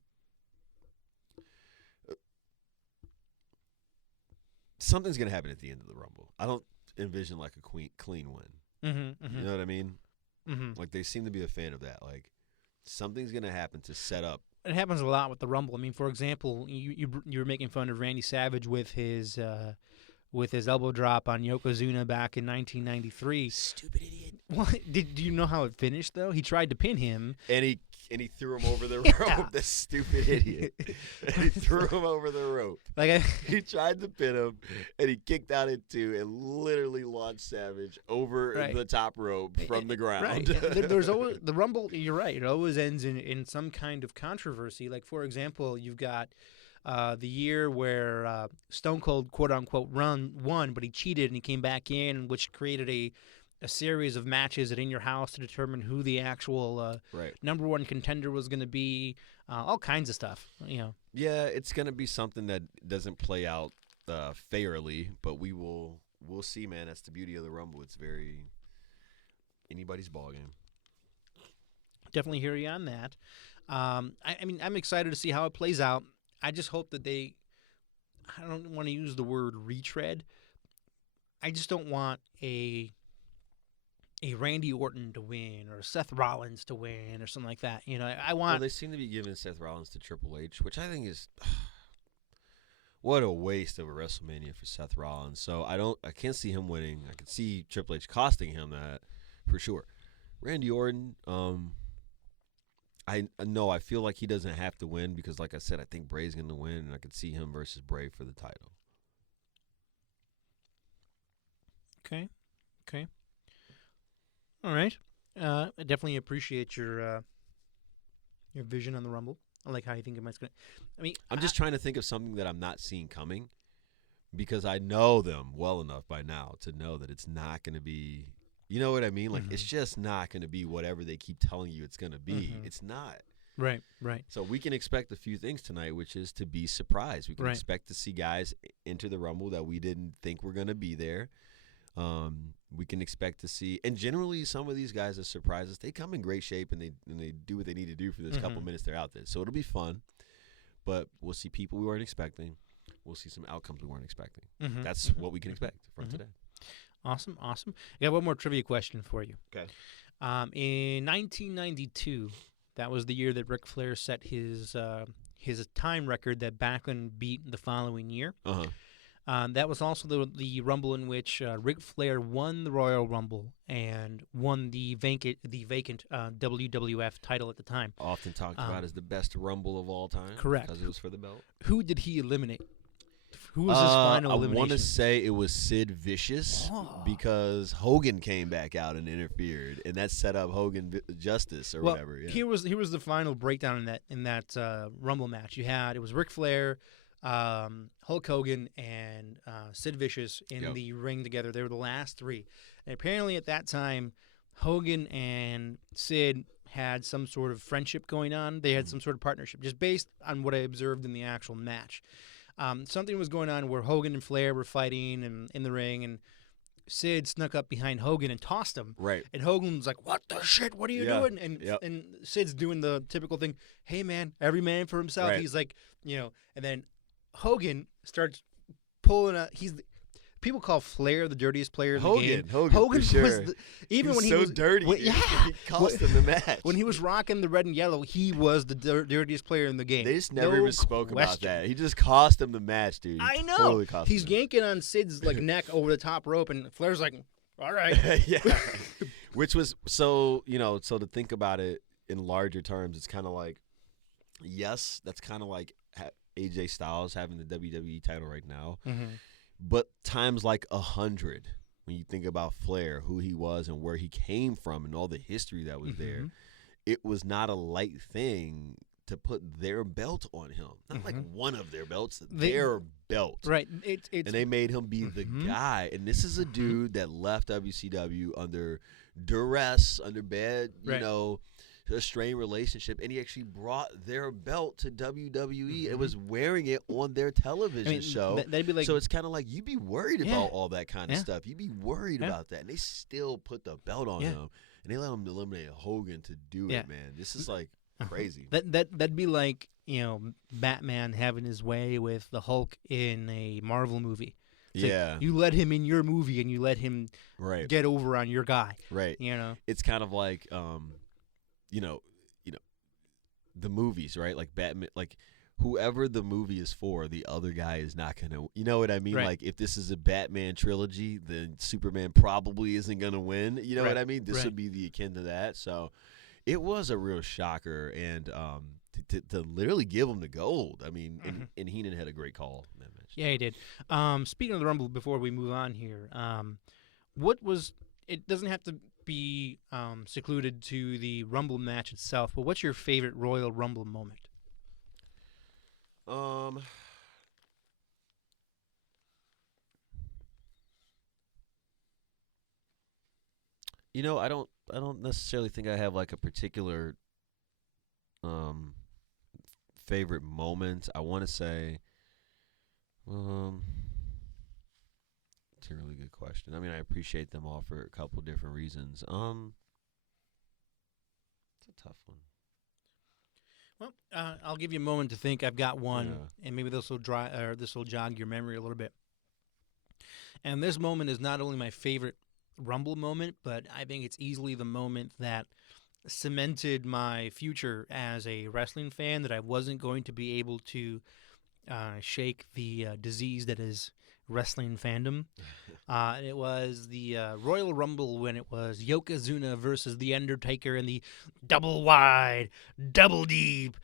something's going to happen at the end of the Rumble. I don't envision like a clean win. Mm-hmm. You know what I mean? Mm-hmm. Like, they seem to be a fan of that. Like, something's going to happen to set up. It happens a lot with the Rumble. I mean, for example, you were making fun of Randy Savage with his elbow drop on Yokozuna back in 1993. Stupid idiot. Well, do you know how it finished though? He tried to pin him, And he threw him over the Yeah. rope. That stupid idiot. And he threw him over the rope. like He tried to pin him, and he kicked out at 2 and literally launched Savage over Right. the top rope from the ground. Right. There's always the Rumble. You're right. It always ends in some kind of controversy. Like for example, you've got the year where Stone Cold quote unquote won, but he cheated and he came back in, which created a series of matches at In Your House to determine who the actual Right. number one contender was going to be. All kinds of stuff. You know. Yeah, it's going to be something that doesn't play out fairly, but we'll see, man. That's the beauty of the Rumble. It's very anybody's ballgame. Definitely hear you on that. I mean, I'm excited to see how it plays out. I just hope that I don't want to use the word retread. I just don't want a Randy Orton to win or Seth Rollins to win or something like that. You know, I want. Well, they seem to be giving Seth Rollins to Triple H, which I think is what a waste of a WrestleMania for Seth Rollins. So I can't see him winning. I can see Triple H costing him that for sure. Randy Orton, I feel like he doesn't have to win because, like I said, I think Bray's going to win, and I could see him versus Bray for the title. Okay. All right. I definitely appreciate your vision on the Rumble. I like how you think it might. I mean, I'm just trying to think of something that I'm not seeing coming because I know them well enough by now to know that it's not going to be. You know what I mean? Like, it's just not going to be whatever they keep telling you it's going to be. It's not. Right. So we can expect a few things tonight, which is to be surprised. We can Right. expect to see guys enter the Rumble that we didn't think were going to be there. We can expect to see, and generally some of these guys that surprise us, they come in great shape and they do what they need to do for this couple minutes they're out there. So it'll be fun, but we'll see people we weren't expecting. We'll see some outcomes we weren't expecting. That's what we can expect from today. Awesome. I got one more trivia question for you. Okay. In 1992, that was the year that Ric Flair set his time record that Backlund beat the following year. That was also the Rumble in which Ric Flair won the Royal Rumble and won the vacant WWF title at the time. Often talked about as the best Rumble of all time. Correct. Because it was for the belt. Who did he eliminate? Who was his final elimination? I want to say it was Sid Vicious because Hogan came back out and interfered, and that set up Hogan Justice or whatever. Yeah. Here was the final breakdown in that Rumble match. It was Ric Flair, Hulk Hogan, and Sid Vicious in the ring together. They were the last three, and apparently at that time, Hogan and Sid had some sort of friendship going on. They had some sort of partnership, just based on what I observed in the actual match. Something was going on where Hogan and Flair were fighting and in the ring, and Sid snuck up behind Hogan and tossed him. Right. And Hogan was like, "What the shit? What are you doing?" And Sid's doing the typical thing, "Hey man, every man for himself." Right. He's like, and then Hogan starts pulling a. People call Flair the dirtiest player in the game. Hogan for sure. was even he when was he so was dirty. When, He cost him the match. When he was rocking the red and yellow, he was the dirtiest player in the game. They just never even spoke about question. that. He just cost him the match, dude. I know. Totally cost He's him. yanking on Sid's neck over the top rope, and Flair's like, "All right." Yeah. Which was so to think about it in larger terms, it's kind of like, yes, that's kind of like AJ Styles having the WWE title right now. But times like 100 when you think about Flair, who he was and where he came from and all the history that was there, it was not a light thing to put their belt on him. Not like one of their belts, their belt. Right. And they made him be the guy. And this is a dude that left WCW under duress, under bad, a strained relationship, and he actually brought their belt to WWE and was wearing it on their television show. That'd be like, so it's kind of like you'd be worried about all that kind of stuff. You'd be worried about that, and they still put the belt on him, and they let him eliminate Hogan to do it. Man, this is like crazy. That'd be like, you know, Batman having his way with the Hulk in a Marvel movie. It's like you let him in your movie and you let him get over on your guy. Right. You know, it's kind of like you know, the movies, right? Like Batman, like whoever the movie is for, the other guy is not gonna. You know what I mean? Like if this is a Batman trilogy, then Superman probably isn't gonna win. You know what I mean? This would be the akin to that. So it was a real shocker, and to literally give him the gold. I mean, and Heenan had a great call in that match. Yeah, he did. Speaking of the Rumble, before we move on here, what was? It doesn't have to be secluded to the Rumble match itself, but what's your favorite Royal Rumble moment? You know, I don't necessarily think I have like a particular favorite moment. I want to say it's a really good question. I mean, I appreciate them all for a couple different reasons. It's a tough one. Well, I'll give you a moment to think. I've got one, and maybe this will jog your memory a little bit. And this moment is not only my favorite Rumble moment, but I think it's easily the moment that cemented my future as a wrestling fan, that I wasn't going to be able to shake the disease that is wrestling fandom. It was the Royal Rumble when it was Yokozuna versus The Undertaker in the double wide, double deep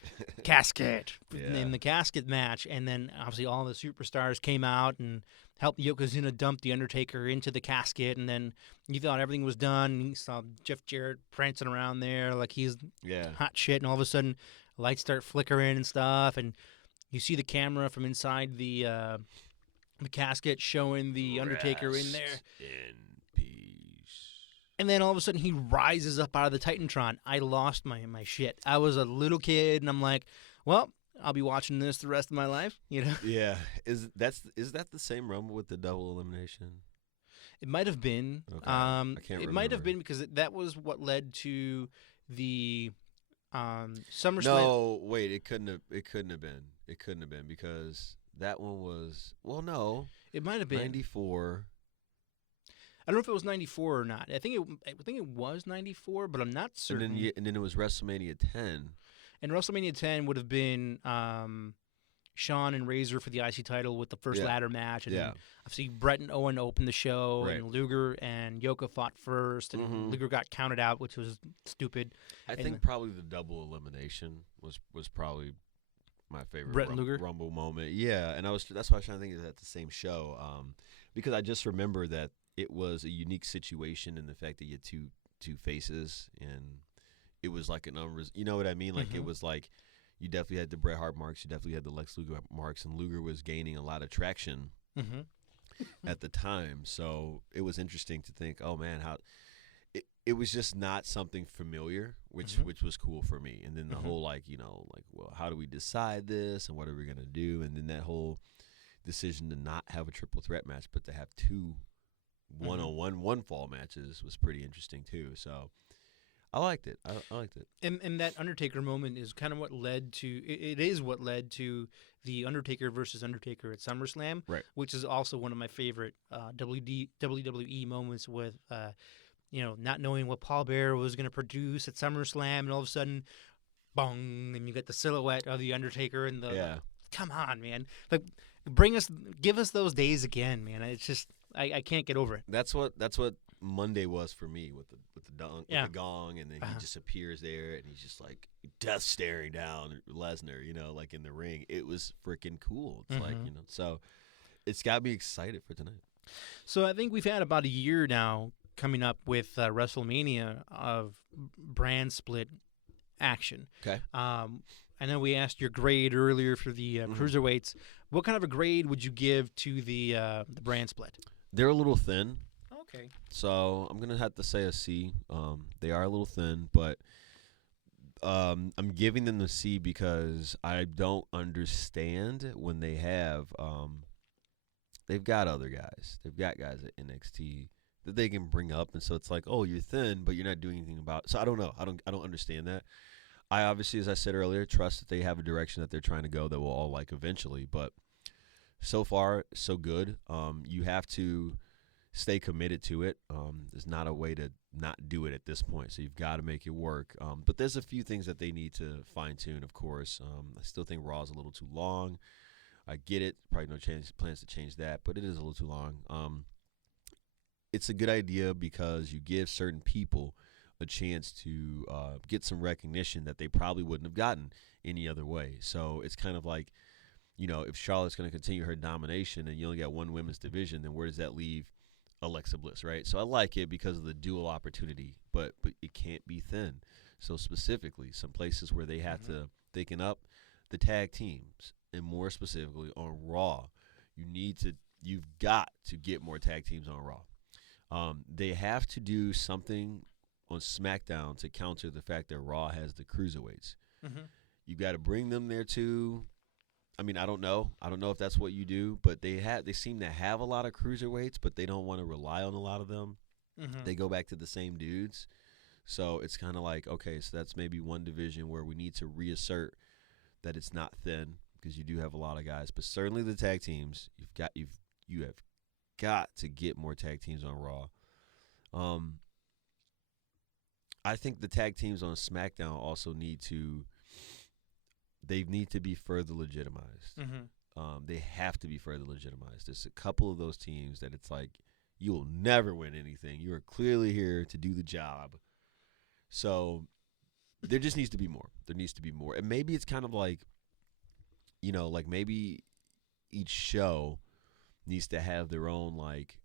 casket in the casket match. And then obviously all the superstars came out and helped Yokozuna dump The Undertaker into the casket. And then you thought everything was done. And you saw Jeff Jarrett prancing around there like he's hot shit. And all of a sudden lights start flickering and stuff. And you see the camera from inside the casket showing the Undertaker in there. In peace. And then all of a sudden he rises up out of the Titantron. I lost my shit. I was a little kid, and I'm like, well, I'll be watching this the rest of my life, you know? Yeah. Is that the same Rumble with the double elimination? It might have been. Okay. I can't remember. It might have been because that was what led to the SummerSlam. No, wait, it couldn't have been. It couldn't have been because that one was, well, no. It might have been 94. I don't know if it was 94 or not. I think it was 94, but I'm not certain. And then it was WrestleMania 10. And WrestleMania 10 would have been Shawn and Razor for the IC title with the first ladder match. And then obviously Brett and Owen opened the show, and Luger and Yoko fought first, and Luger got counted out, which was stupid. I think probably the double elimination was probably my favorite Brett and Luger? Rumble moment. Yeah, and that's why I was trying to think of at the same show, because I just remember that it was a unique situation in the fact that you had two faces, and it was like you know what I mean? Like it was like you definitely had the Bret Hart marks, you definitely had the Lex Luger marks, and Luger was gaining a lot of traction at the time. So it was interesting to think, oh man, how it was just not something familiar, which was cool for me. And then the whole well, how do we decide this, and what are we gonna do? And then that whole decision to not have a triple threat match, but to have two one fall matches was pretty interesting too. So I liked it. I liked it. And that Undertaker moment is kind of what led to it is what led to the Undertaker versus Undertaker at SummerSlam, right? Which is also one of my favorite WWE moments with not knowing what Paul Bearer was going to produce at SummerSlam, and all of a sudden, bong, and you get the silhouette of the Undertaker and the come on, man, like give us those days again, man. It's just I can't get over it. That's what Monday was for me with the gong, and then he just appears there, and he's just like death staring down Lesnar, like in the ring. It was freaking cool. It's like, so it's got me excited for tonight. So I think we've had about a year now coming up with WrestleMania of brand split action. Okay. I know we asked your grade earlier for the cruiserweights. What kind of a grade would you give to the brand split? They're a little thin. Okay. So I'm going to have to say a C. They are a little thin, but I'm giving them the C because I don't understand when they have they've got other guys. They've got guys at NXT that they can bring up, and so it's like, oh, you're thin, but you're not doing anything about it. So I don't know. I don't understand that. I obviously, as I said earlier, trust that they have a direction that they're trying to go that we'll all like eventually. But so far, so good. You have to stay committed to it. There's not a way to not do it at this point, so you've got to make it work. But there's a few things that they need to fine-tune, of course. I still think Raw is a little too long. I get it. Probably no plans to change that, but it is a little too long. It's a good idea because you give certain people a chance to get some recognition that they probably wouldn't have gotten any other way. So it's kind of like, if Charlotte's going to continue her domination and you only got one women's division, then where does that leave Alexa Bliss, right? So I like it because of the dual opportunity, but it can't be thin. So specifically, some places where they have to thicken up the tag teams, and more specifically on Raw, you've got to get more tag teams on Raw. They have to do something on SmackDown to counter the fact that Raw has the cruiserweights. You got to bring them there too. I mean, I don't know if that's what you do, but they seem to have a lot of cruiserweights, but they don't want to rely on a lot of them. They go back to the same dudes. So it's kind of like, okay, so that's maybe one division where we need to reassert that it's not thin, because you do have a lot of guys. But certainly the tag teams, you have got to get more tag teams on Raw. I think the tag teams on SmackDown also need to be further legitimized. They have to be further legitimized. There's a couple of those teams that it's like, you will never win anything. You are clearly here to do the job. So there just needs to be more. There needs to be more. And maybe it's kind of like, like maybe each show needs to have their own, like,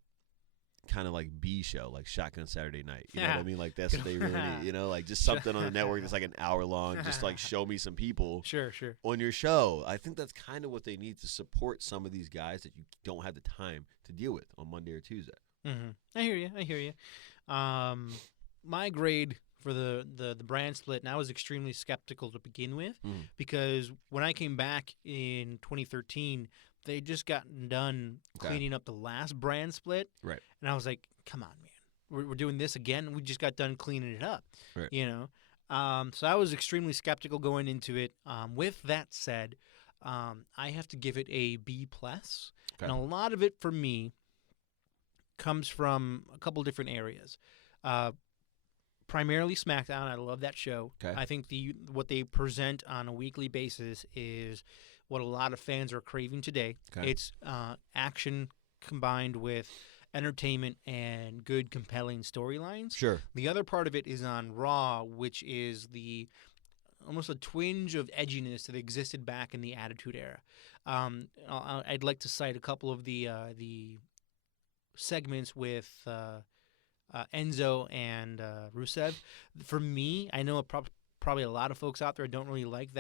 kind of like B show, like Shotgun Saturday Night. You know what I mean? Like, that's what they really need, like just something on the network that's like an hour long, just like show me some people Sure. on your show. I think that's kind of what they need to support some of these guys that you don't have the time to deal with on Monday or Tuesday. I hear you. My grade for the brand split, and I was extremely skeptical to begin with, because when I came back in 2013, they just gotten done cleaning up the last brand split. Right. And I was like, come on, man. We're doing this again? We just got done cleaning it up. Right. So I was extremely skeptical going into it. With that said, I have to give it a B+. And a lot of it for me comes from a couple different areas. Primarily SmackDown. I love that show. I think what they present on a weekly basis is what a lot of fans are craving today. It's action combined with entertainment and good, compelling storylines. Sure. The other part of it is on Raw, which is almost a twinge of edginess that existed back in the Attitude Era. I'd like to cite a couple of the segments with Enzo and Rusev. For me, I know probably a lot of folks out there don't really like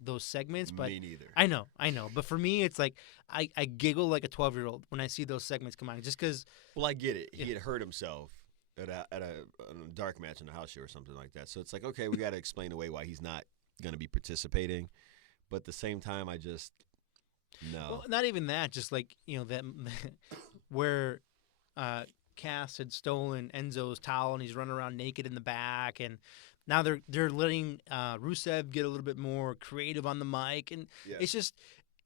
those segments, but me neither. I know. But for me, it's like I giggle like a 12-year-old when I see those segments come on, just because. Well, I get it. He had hurt himself at a dark match in a house show or something like that. So it's like, okay, we got to explain away why he's not going to be participating. But at the same time, I just no. Well, not even that. Just like that where. Cass had stolen Enzo's towel and he's running around naked in the back, and now they're letting Rusev get a little bit more creative on the mic, and it's just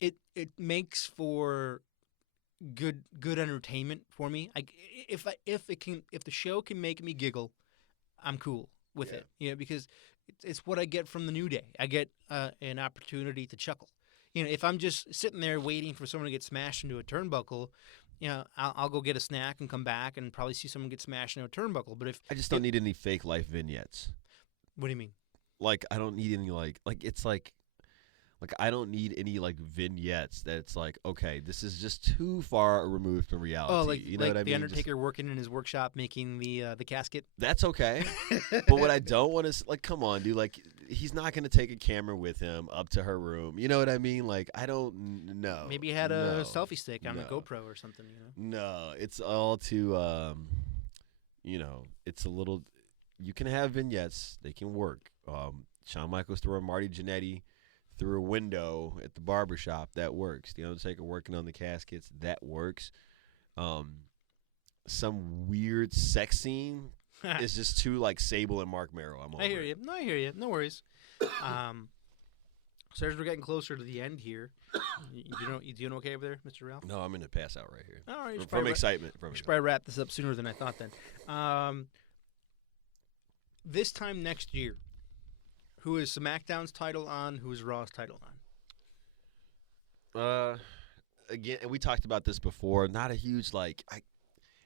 it makes for good entertainment for me. If the show can make me giggle, I'm cool with it. Because it's what I get from the New Day. I get an opportunity to chuckle. If I'm just sitting there waiting for someone to get smashed into a turnbuckle, I'll go get a snack and come back and probably see someone get smashed into a turnbuckle. But I just don't need any fake life vignettes. What do you mean? Like, I don't need any it's like I don't need any vignettes that it's like, okay, this is just too far removed from reality. Oh, like you know what I mean? The Undertaker working in his workshop making the casket. That's okay. But what I don't want is come on, dude. He's not going to take a camera with him up to her room. You know what I mean? I don't know. Maybe he had a selfie stick on a GoPro or something. No, it's all too. It's a little. You can have vignettes; they can work. Shawn Michaels throwing Marty Jannetty through a window at the barbershop. That works. The Undertaker working on the caskets. That works. Some weird sex scene is just too like Sable and Mark Merrill. I'm over I hear it. you. No, I hear you. No worries. So as we're getting closer to the end here, you doing okay over there, Mr. Ralph? No, I'm going to pass out right here. All right. From excitement. We should probably wrap this up sooner than I thought then. This time next year, who is SmackDown's title on? Who is Raw's title on? Again, and we talked about this before. Not a huge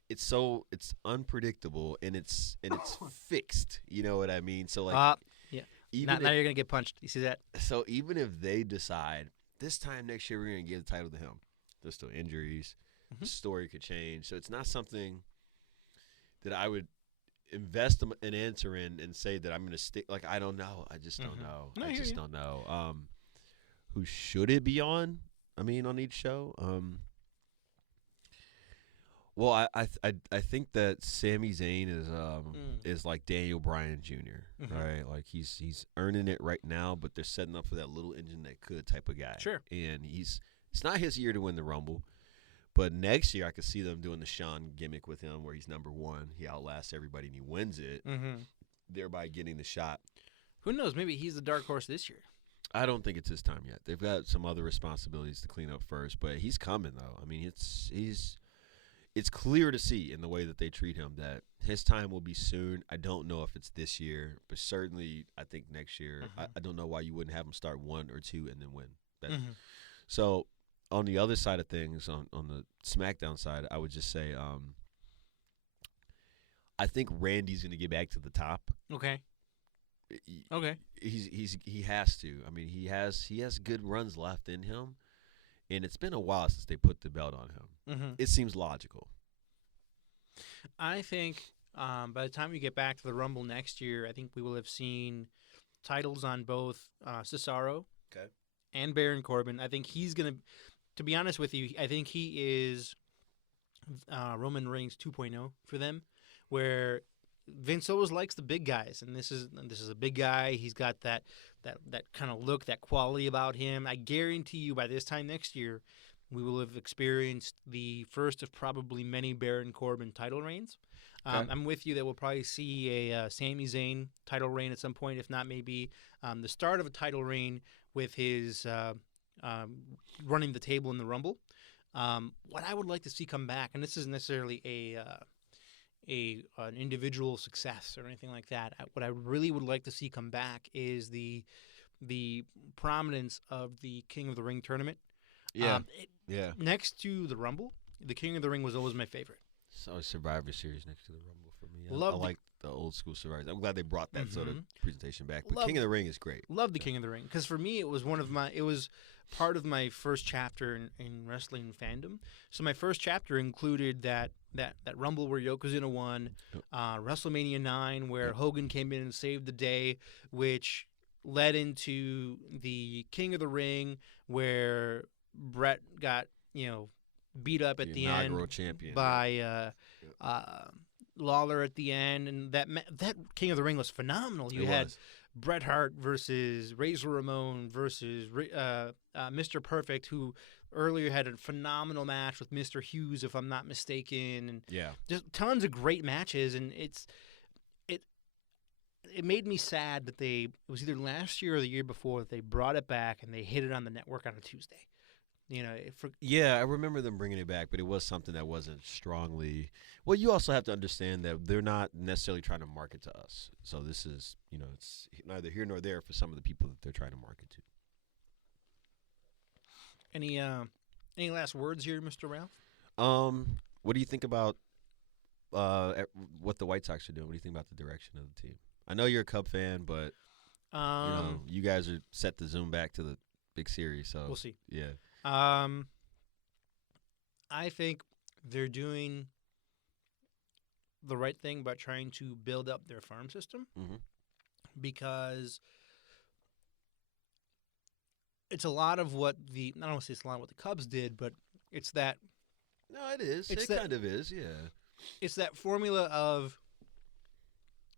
it's unpredictable and it's fixed. You know what I mean? So like, yeah. Even Now you're gonna get punched. You see that? So even if they decide this time next year we're gonna give the title to him, there's still injuries. The story could change. So it's not something that I would invest an answer in and say that I'm going to stick. Like, I don't know. I just don't know. No, I just don't know. Who should it be on? I mean, on each show? Well, I think that Sami Zayn is like Daniel Bryan Jr., right? Like he's earning it right now, but they're setting up for that little engine that could type of guy. Sure. And it's not his year to win the Rumble. But next year, I could see them doing the Shawn gimmick with him where he's number one. He outlasts everybody and he wins it, thereby getting the shot. Who knows? Maybe he's the dark horse this year. I don't think it's his time yet. They've got some other responsibilities to clean up first, but he's coming, though. I mean, it's clear to see in the way that they treat him that his time will be soon. I don't know if it's this year, but certainly I think next year. I don't know why you wouldn't have him start 1 or 2 and then win. So on the other side of things, on the SmackDown side, I would just say I think Randy's going to get back to the top. Okay. He has to. I mean, he has good runs left in him, and it's been a while since they put the belt on him. It seems logical. I think by the time we get back to the Rumble next year, I think we will have seen titles on both Cesaro and Baron Corbin. I think he's going to be honest with you, I think he is Roman Reigns 2.0 for them, where Vince always likes the big guys, and this is a big guy. He's got that kind of look, that quality about him. I guarantee you by this time next year, we will have experienced the first of probably many Baron Corbin title reigns. I'm with you that we'll probably see a Sami Zayn title reign at some point, if not maybe the start of a title reign with his running the table in the Rumble. What I would like to see come back, and this isn't necessarily an individual success or anything like that. What I really would like to see come back is the prominence of the King of the Ring tournament. Next to the Rumble, the King of the Ring was always my favorite. So Survivor Series next to the Rumble for me. I like the old school Survivor. I'm glad they brought that sort of presentation back. But King of the Ring is great. Love the King of the Ring because for me it was part of my first chapter in wrestling fandom. So my first chapter included that Rumble where Yokozuna won, WrestleMania 9 where Hogan came in and saved the day, which led into the King of the Ring where Brett got beat up at the end champion, by Lawler at the end, and that King of the Ring was phenomenal. You had Bret Hart versus Razor Ramon versus Mr. Perfect, who earlier had a phenomenal match with Mr. Hughes, if I'm not mistaken, and just tons of great matches. And it made me sad that it was either last year or the year before that they brought it back and they hit it on the network on a Tuesday. I remember them bringing it back, but it was something that wasn't strongly. Well, you also have to understand that they're not necessarily trying to market to us. So this is, it's neither here nor there for some of the people that they're trying to market to. Any last words here, Mr. Ralph? What do you think about what the White Sox are doing? What do you think about the direction of the team? I know you're a Cub fan, but you guys are set to zoom back to the big series, so we'll see. Yeah. I think they're doing the right thing by trying to build up their farm system because it's a lot of what I don't want to say it's a lot of what the Cubs did, but it's that. No, it is. It kind of is, yeah. It's that formula of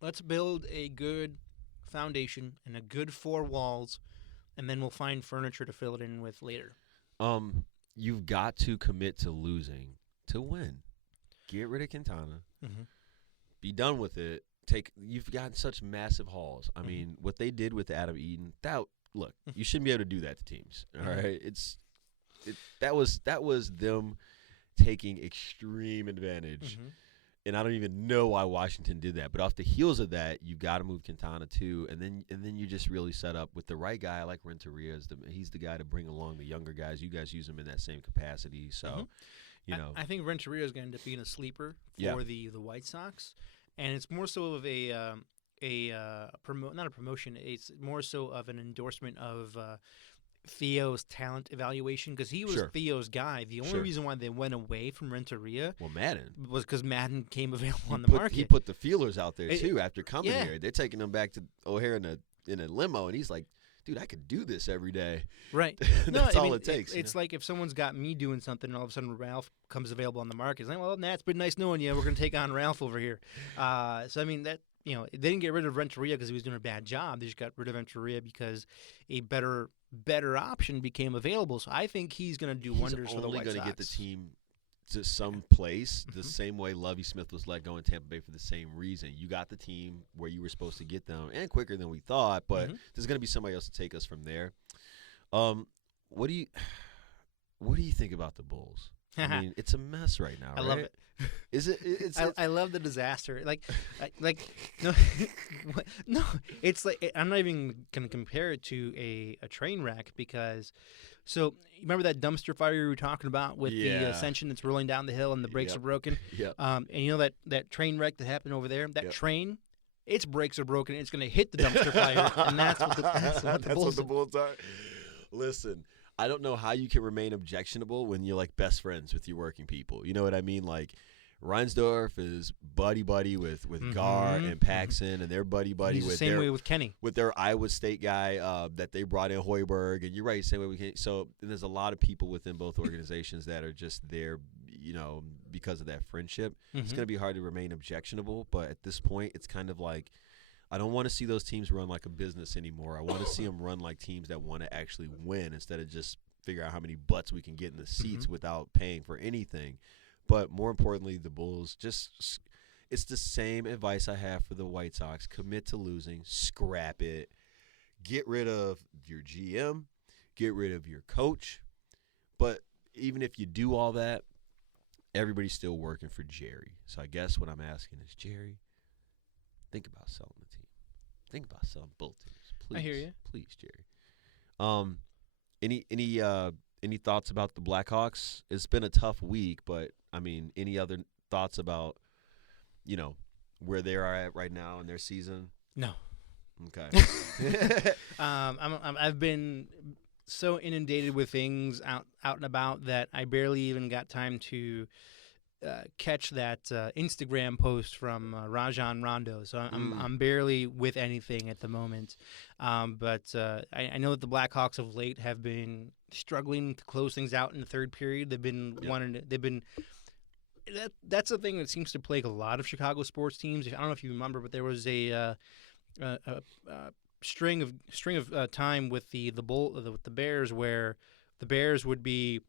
let's build a good foundation and a good 4 walls, and then we'll find furniture to fill it in with later. You've got to commit to losing to win. Get rid of Quintana. Mm-hmm. Be done with it. You've gotten such massive hauls. I mean, what they did with Adam Eaton, look, you shouldn't be able to do that to teams. All right, that was them taking extreme advantage, and I don't even know why Washington did that. But off the heels of that, you've got to move Quintana too, and then you just really set up with the right guy like Renteria. He's the guy to bring along the younger guys. You guys use him in that same capacity, so you know. I think Renteria is going to end up being a sleeper for the White Sox. And it's more so of not a promotion. It's more so of an endorsement of Theo's talent evaluation, because he was Theo's guy. The only reason why they went away from Renteria was because Madden came available on the market. He put the feelers out there too after coming here. They're taking him back to O'Hare in a limo, and he's like, dude, I could do this every day. Right. That's all it takes. It's like if someone's got me doing something and all of a sudden Ralph comes available on the market. It's like, well, Nat, it's been nice knowing you. We're going to take on Ralph over here. So, I mean, they didn't get rid of Renteria because he was doing a bad job. They just got rid of Renteria because a better option became available. So I think he's going to do wonders for the White Sox. He's only going to get the team to some place the same way Lovie Smith was let go in Tampa Bay for the same reason. You got the team where you were supposed to get them, and quicker than we thought, but there's going to be somebody else to take us from there. What do you think about the Bulls? I mean, it's a mess right now. I right? love it. Is it? I love the disaster. No. It's like I'm not even gonna compare it to a train wreck because. So you remember that dumpster fire you were talking about with the Ascension that's rolling down the hill and the brakes are broken. Yep. And you know that train wreck that happened over there. That train, its brakes are broken. It's gonna hit the dumpster fire, and that's what the Bulls are. Listen. I don't know how you can remain objectionable when you're like best friends with your working people. You know what I mean? Like Reinsdorf is buddy with Gar and Paxson, and they're buddy with the same way with Kenny, with their Iowa State guy that they brought in Hoiberg. And you're right, same way we can. So there's a lot of people within both organizations that are just there, because of that friendship. It's going to be hard to remain objectionable, but at this point, it's kind of like. I don't want to see those teams run like a business anymore. I want to see them run like teams that want to actually win instead of just figure out how many butts we can get in the seats without paying for anything. But more importantly, the Bulls, it's the same advice I have for the White Sox. Commit to losing. Scrap it. Get rid of your GM. Get rid of your coach. But even if you do all that, everybody's still working for Jerry. So I guess what I'm asking is, Jerry, think about selling the team. Think about selling both teams, please. I hear you. Please, Jerry. Any thoughts about the Blackhawks? It's been a tough week, but I mean, any other thoughts about, where they are at right now in their season? No. Okay. I've been so inundated with things out and about that I barely even got time to catch that Instagram post from Rajon Rondo, so I'm barely with anything at the moment. But I know that the Blackhawks of late have been struggling to close things out in the third period. They've been that's the thing that seems to plague a lot of Chicago sports teams. I don't know if you remember, but there was a string of time with the Bears where the Bears would be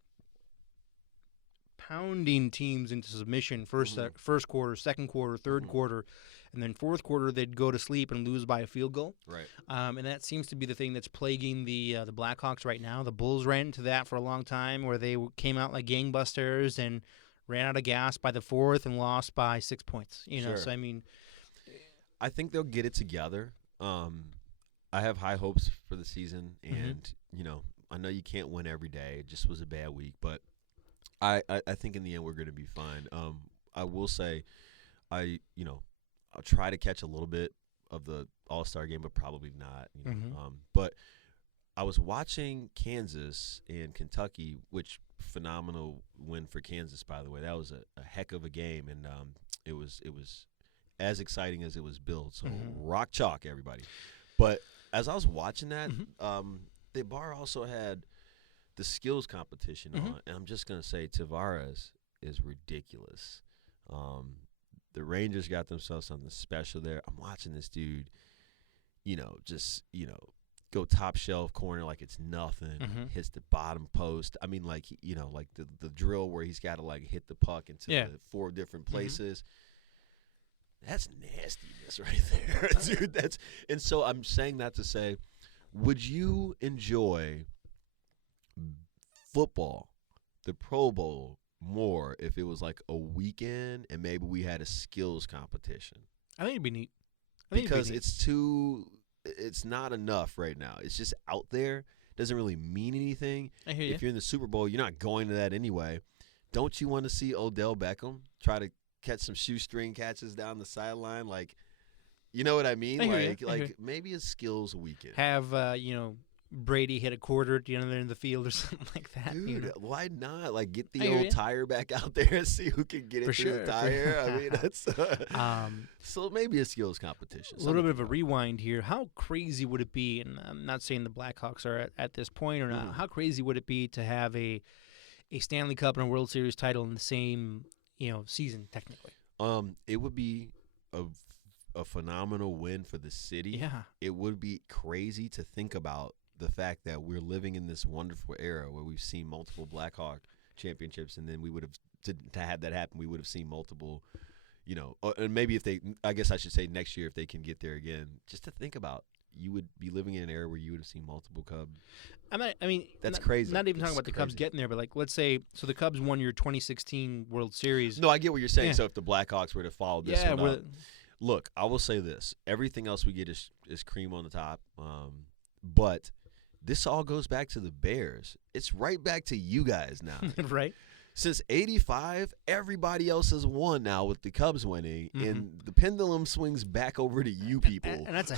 pounding teams into submission first quarter, second quarter, third quarter, and then fourth quarter they'd go to sleep and lose by a field goal. Right. And that seems to be the thing that's plaguing the Blackhawks right now. The Bulls ran into that for a long time, where they came out like gangbusters and ran out of gas by the fourth and lost by 6 points. Sure. So I mean, I think they'll get it together. I have high hopes for the season, and I know you can't win every day. It just was a bad week, but I think in the end we're going to be fine. I will say, I'll try to catch a little bit of the All-Star game, but probably not. But I was watching Kansas and Kentucky, which phenomenal win for Kansas, by the way. That was a heck of a game, and it was as exciting as it was billed. So rock chalk, everybody. But as I was watching that, the bar also had the skills competition on, and I'm just going to say Tavares is ridiculous. The Rangers got themselves something special there. I'm watching this dude. just go top shelf corner like it's nothing, hits the bottom post. I mean, like like the drill where he's got to like hit the puck into the 4 different places. That's nastiness right there, dude. And so I'm saying that to say, would you enjoy football, the Pro Bowl, more if it was like a weekend and maybe we had a skills competition? I think it'd be neat. Because it's not enough right now. It's just out there. Doesn't really mean anything. I hear you. If you're in the Super Bowl, you're not going to that anyway. Don't you want to see Odell Beckham try to catch some shoestring catches down the sideline? Like, you know what I mean? Like maybe a skills weekend. Have Brady hit a quarter at the end of the field or something like that. Dude, why not? Like, get the old tire back out there and see who can get it through the tire. I mean, that's so maybe a skills competition. A little bit of a rewind here. How crazy would it be, and I'm not saying the Blackhawks are at this point or not, how crazy would it be to have a Stanley Cup and a World Series title in the same season, technically? It would be a phenomenal win for the city. Yeah. It would be crazy to think about the fact that we're living in this wonderful era where we've seen multiple Blackhawk championships, and then we would have to have that happen. We would have seen multiple, and maybe I guess I should say next year if they can get there again. Just to think about, you would be living in an era where you would have seen multiple Cubs. That's crazy. Not even talking about the Cubs getting there, but like let's say, so the Cubs won your 2016 World Series. No, I get what you're saying. Yeah. So if the Blackhawks were to follow this one up, look, I will say this: everything else we get is cream on the top, but this all goes back to the Bears. It's right back to you guys now. Right. Since '85, everybody else has won now with the Cubs winning, and the pendulum swings back over to you people. And that's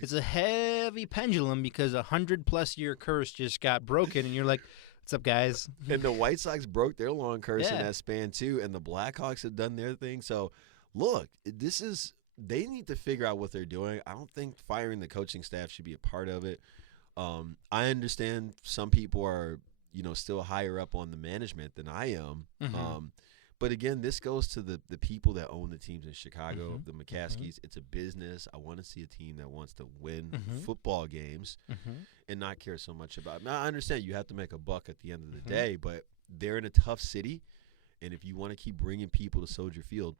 it's a heavy pendulum because 100+ year curse just got broken, and you're like, what's up, guys? And the White Sox broke their long curse in that span too, and the Blackhawks have done their thing. So, look, they need to figure out what they're doing. I don't think firing the coaching staff should be a part of it. I understand some people are, still higher up on the management than I am. But again, this goes to the people that own the teams in Chicago, the McCaskies. It's a business. I want to see a team that wants to win football games and not care so much about. Now, I understand you have to make a buck at the end of the day, but they're in a tough city, and if you want to keep bringing people to Soldiers Field,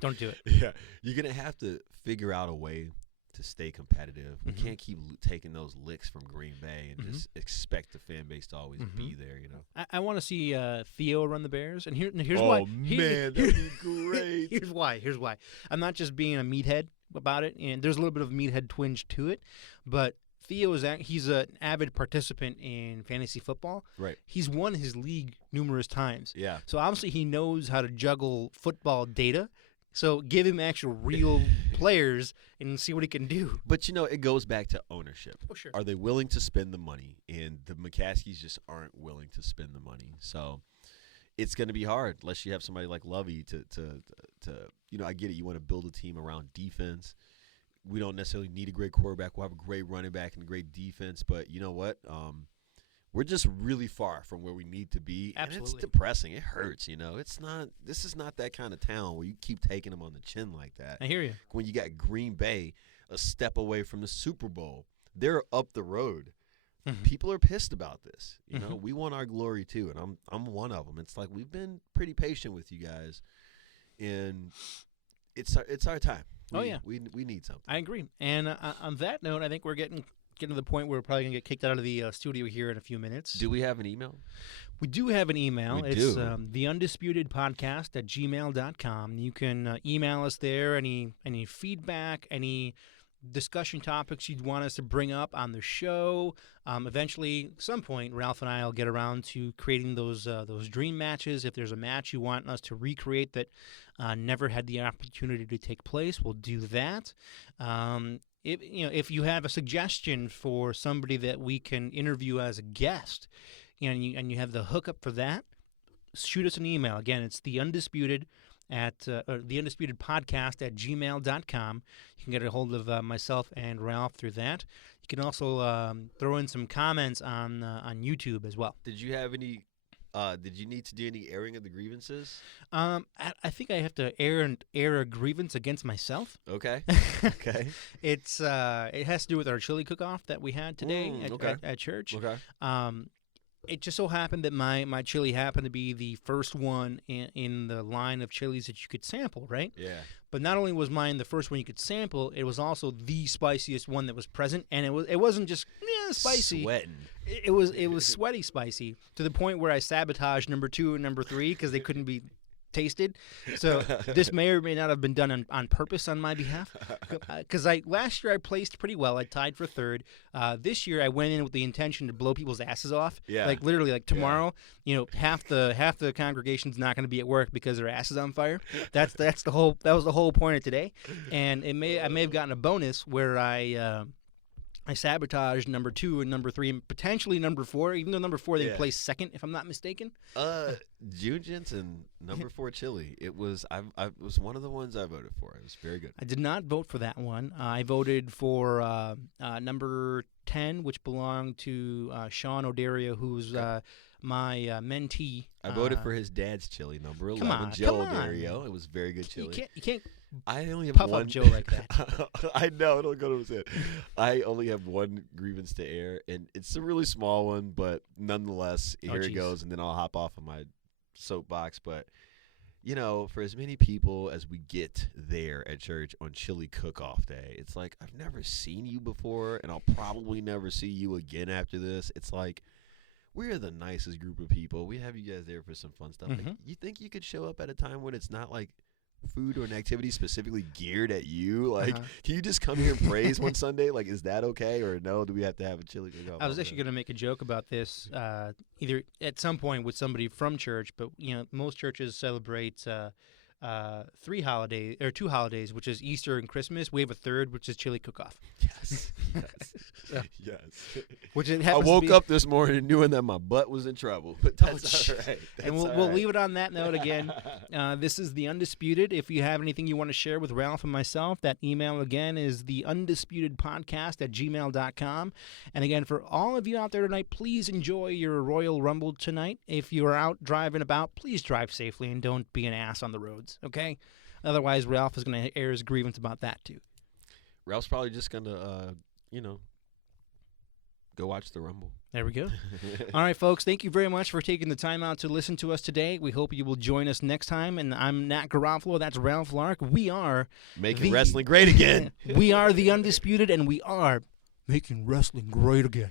don't do it. Yeah, you're gonna have to figure out a way to stay competitive. We can't keep taking those licks from Green Bay and just expect the fan base to always be there. I want to see Theo run the Bears, and here's why. Oh man, that'd be great. Here's why. I'm not just being a meathead about it, and there's a little bit of meathead twinge to it, but Theo he's an avid participant in fantasy football. Right. He's won his league numerous times. Yeah. So obviously he knows how to juggle football data. So give him actual real players and see what he can do. But, it goes back to ownership. Oh, sure. Are they willing to spend the money? And the McCaskies just aren't willing to spend the money. So it's going to be hard unless you have somebody like Lovey to I get it. You want to build a team around defense. We don't necessarily need a great quarterback. We'll have a great running back and a great defense. But you know what? We're just really far from where we need to be. Absolutely. And it's depressing. It hurts, This is not that kind of town where you keep taking them on the chin like that. I hear you. When you got Green Bay a step away from the Super Bowl, they're up the road. People are pissed about this. We want our glory too, and I'm one of them. It's like we've been pretty patient with you guys, and it's our time. We need something. I agree. And on that note, I think we're getting to the point where we're probably going to get kicked out of the studio here in a few minutes. Do we have an email? We do have an email. It's the Undisputed Podcast at gmail.com. You can email us there, any feedback, any discussion topics you'd want us to bring up on the show. Eventually, at some point, Ralph and I will get around to creating those dream matches. If there's a match you want us to recreate that never had the opportunity to take place, we'll do that. If you have a suggestion for somebody that we can interview as a guest, and you have the hookup for that, shoot us an email. Again, it's the Undisputed Podcast at gmail.com. You can get a hold of myself and Ralph through that. You can also throw in some comments on YouTube as well. Did you have any Did you need to do any airing of the grievances? I think I have to air a grievance against myself. Okay. Okay. It has to do with our chili cook-off that we had today at church. Okay. It just so happened that my chili happened to be the first one in the line of chilies that you could sample, right? Yeah. But not only was mine the first one you could sample, it was also the spiciest one that was present, and it wasn't just spicy. Sweating. It was sweaty spicy to the point where I sabotaged number 2 and number 3 because they couldn't be tasted. So this may or may not have been done on purpose on my behalf. Because last year I placed pretty well. I tied for 3rd. This year I went in with the intention to blow people's asses off. Yeah. Like literally, like tomorrow, half the congregation's not going to be at work because their ass is on fire. That was the whole point of today. And I may have gotten a bonus where I sabotaged number 2 and number 3 and potentially number 4, even though number 4 they placed second, if I'm not mistaken. June Jensen, number 4 chili. It was was one of the ones I voted for. It was very good. I did not vote for that one. I voted for number 10, which belonged to Sean O'Dario, who's my mentee. I voted for his dad's chili, number 11, come on. O'Dario. It was very good chili. You can't I only have puff one. up Joe like that. I know, it'll go to his head. I only have one grievance to air, and it's a really small one, but nonetheless, here it goes, and then I'll hop off of my soapbox. But, for as many people as we get there at church on Chili Cook-Off Day, it's like, I've never seen you before, and I'll probably never see you again after this. It's like, we're the nicest group of people. We have you guys there for some fun stuff. Mm-hmm. Like, you think you could show up at a time when it's not like food or an activity specifically geared at you? Like, can you just come here and praise one Sunday? Like, is that okay, or no? Do we have to have a chili cook-off? I was actually going to make a joke about this either at some point with somebody from church, but most churches celebrate 2 holidays, which is Easter and Christmas. We have a 3rd, which is chili cook-off. Yes. Yes. Which it I happens woke to be, up this morning knowing that my butt was in trouble, but that's all right. And we'll leave it on that note again. This is the Undisputed. If you have anything you want to share with Ralph and myself, that email again is the undisputedpodcast@gmail.com. And again, for all of you out there tonight, please enjoy your Royal Rumble tonight. If you're out driving about, please drive safely and don't be an ass on the roads, okay? Otherwise, Ralph is going to air his grievance about that too. Ralph's probably just going to, go watch the Rumble. There we go. All right, folks, thank you very much for taking the time out to listen to us today. We hope you will join us next time. And I'm Nat Garofalo. That's Ralph Lark. We are making wrestling great again. We are the Undisputed, and we are making wrestling great again.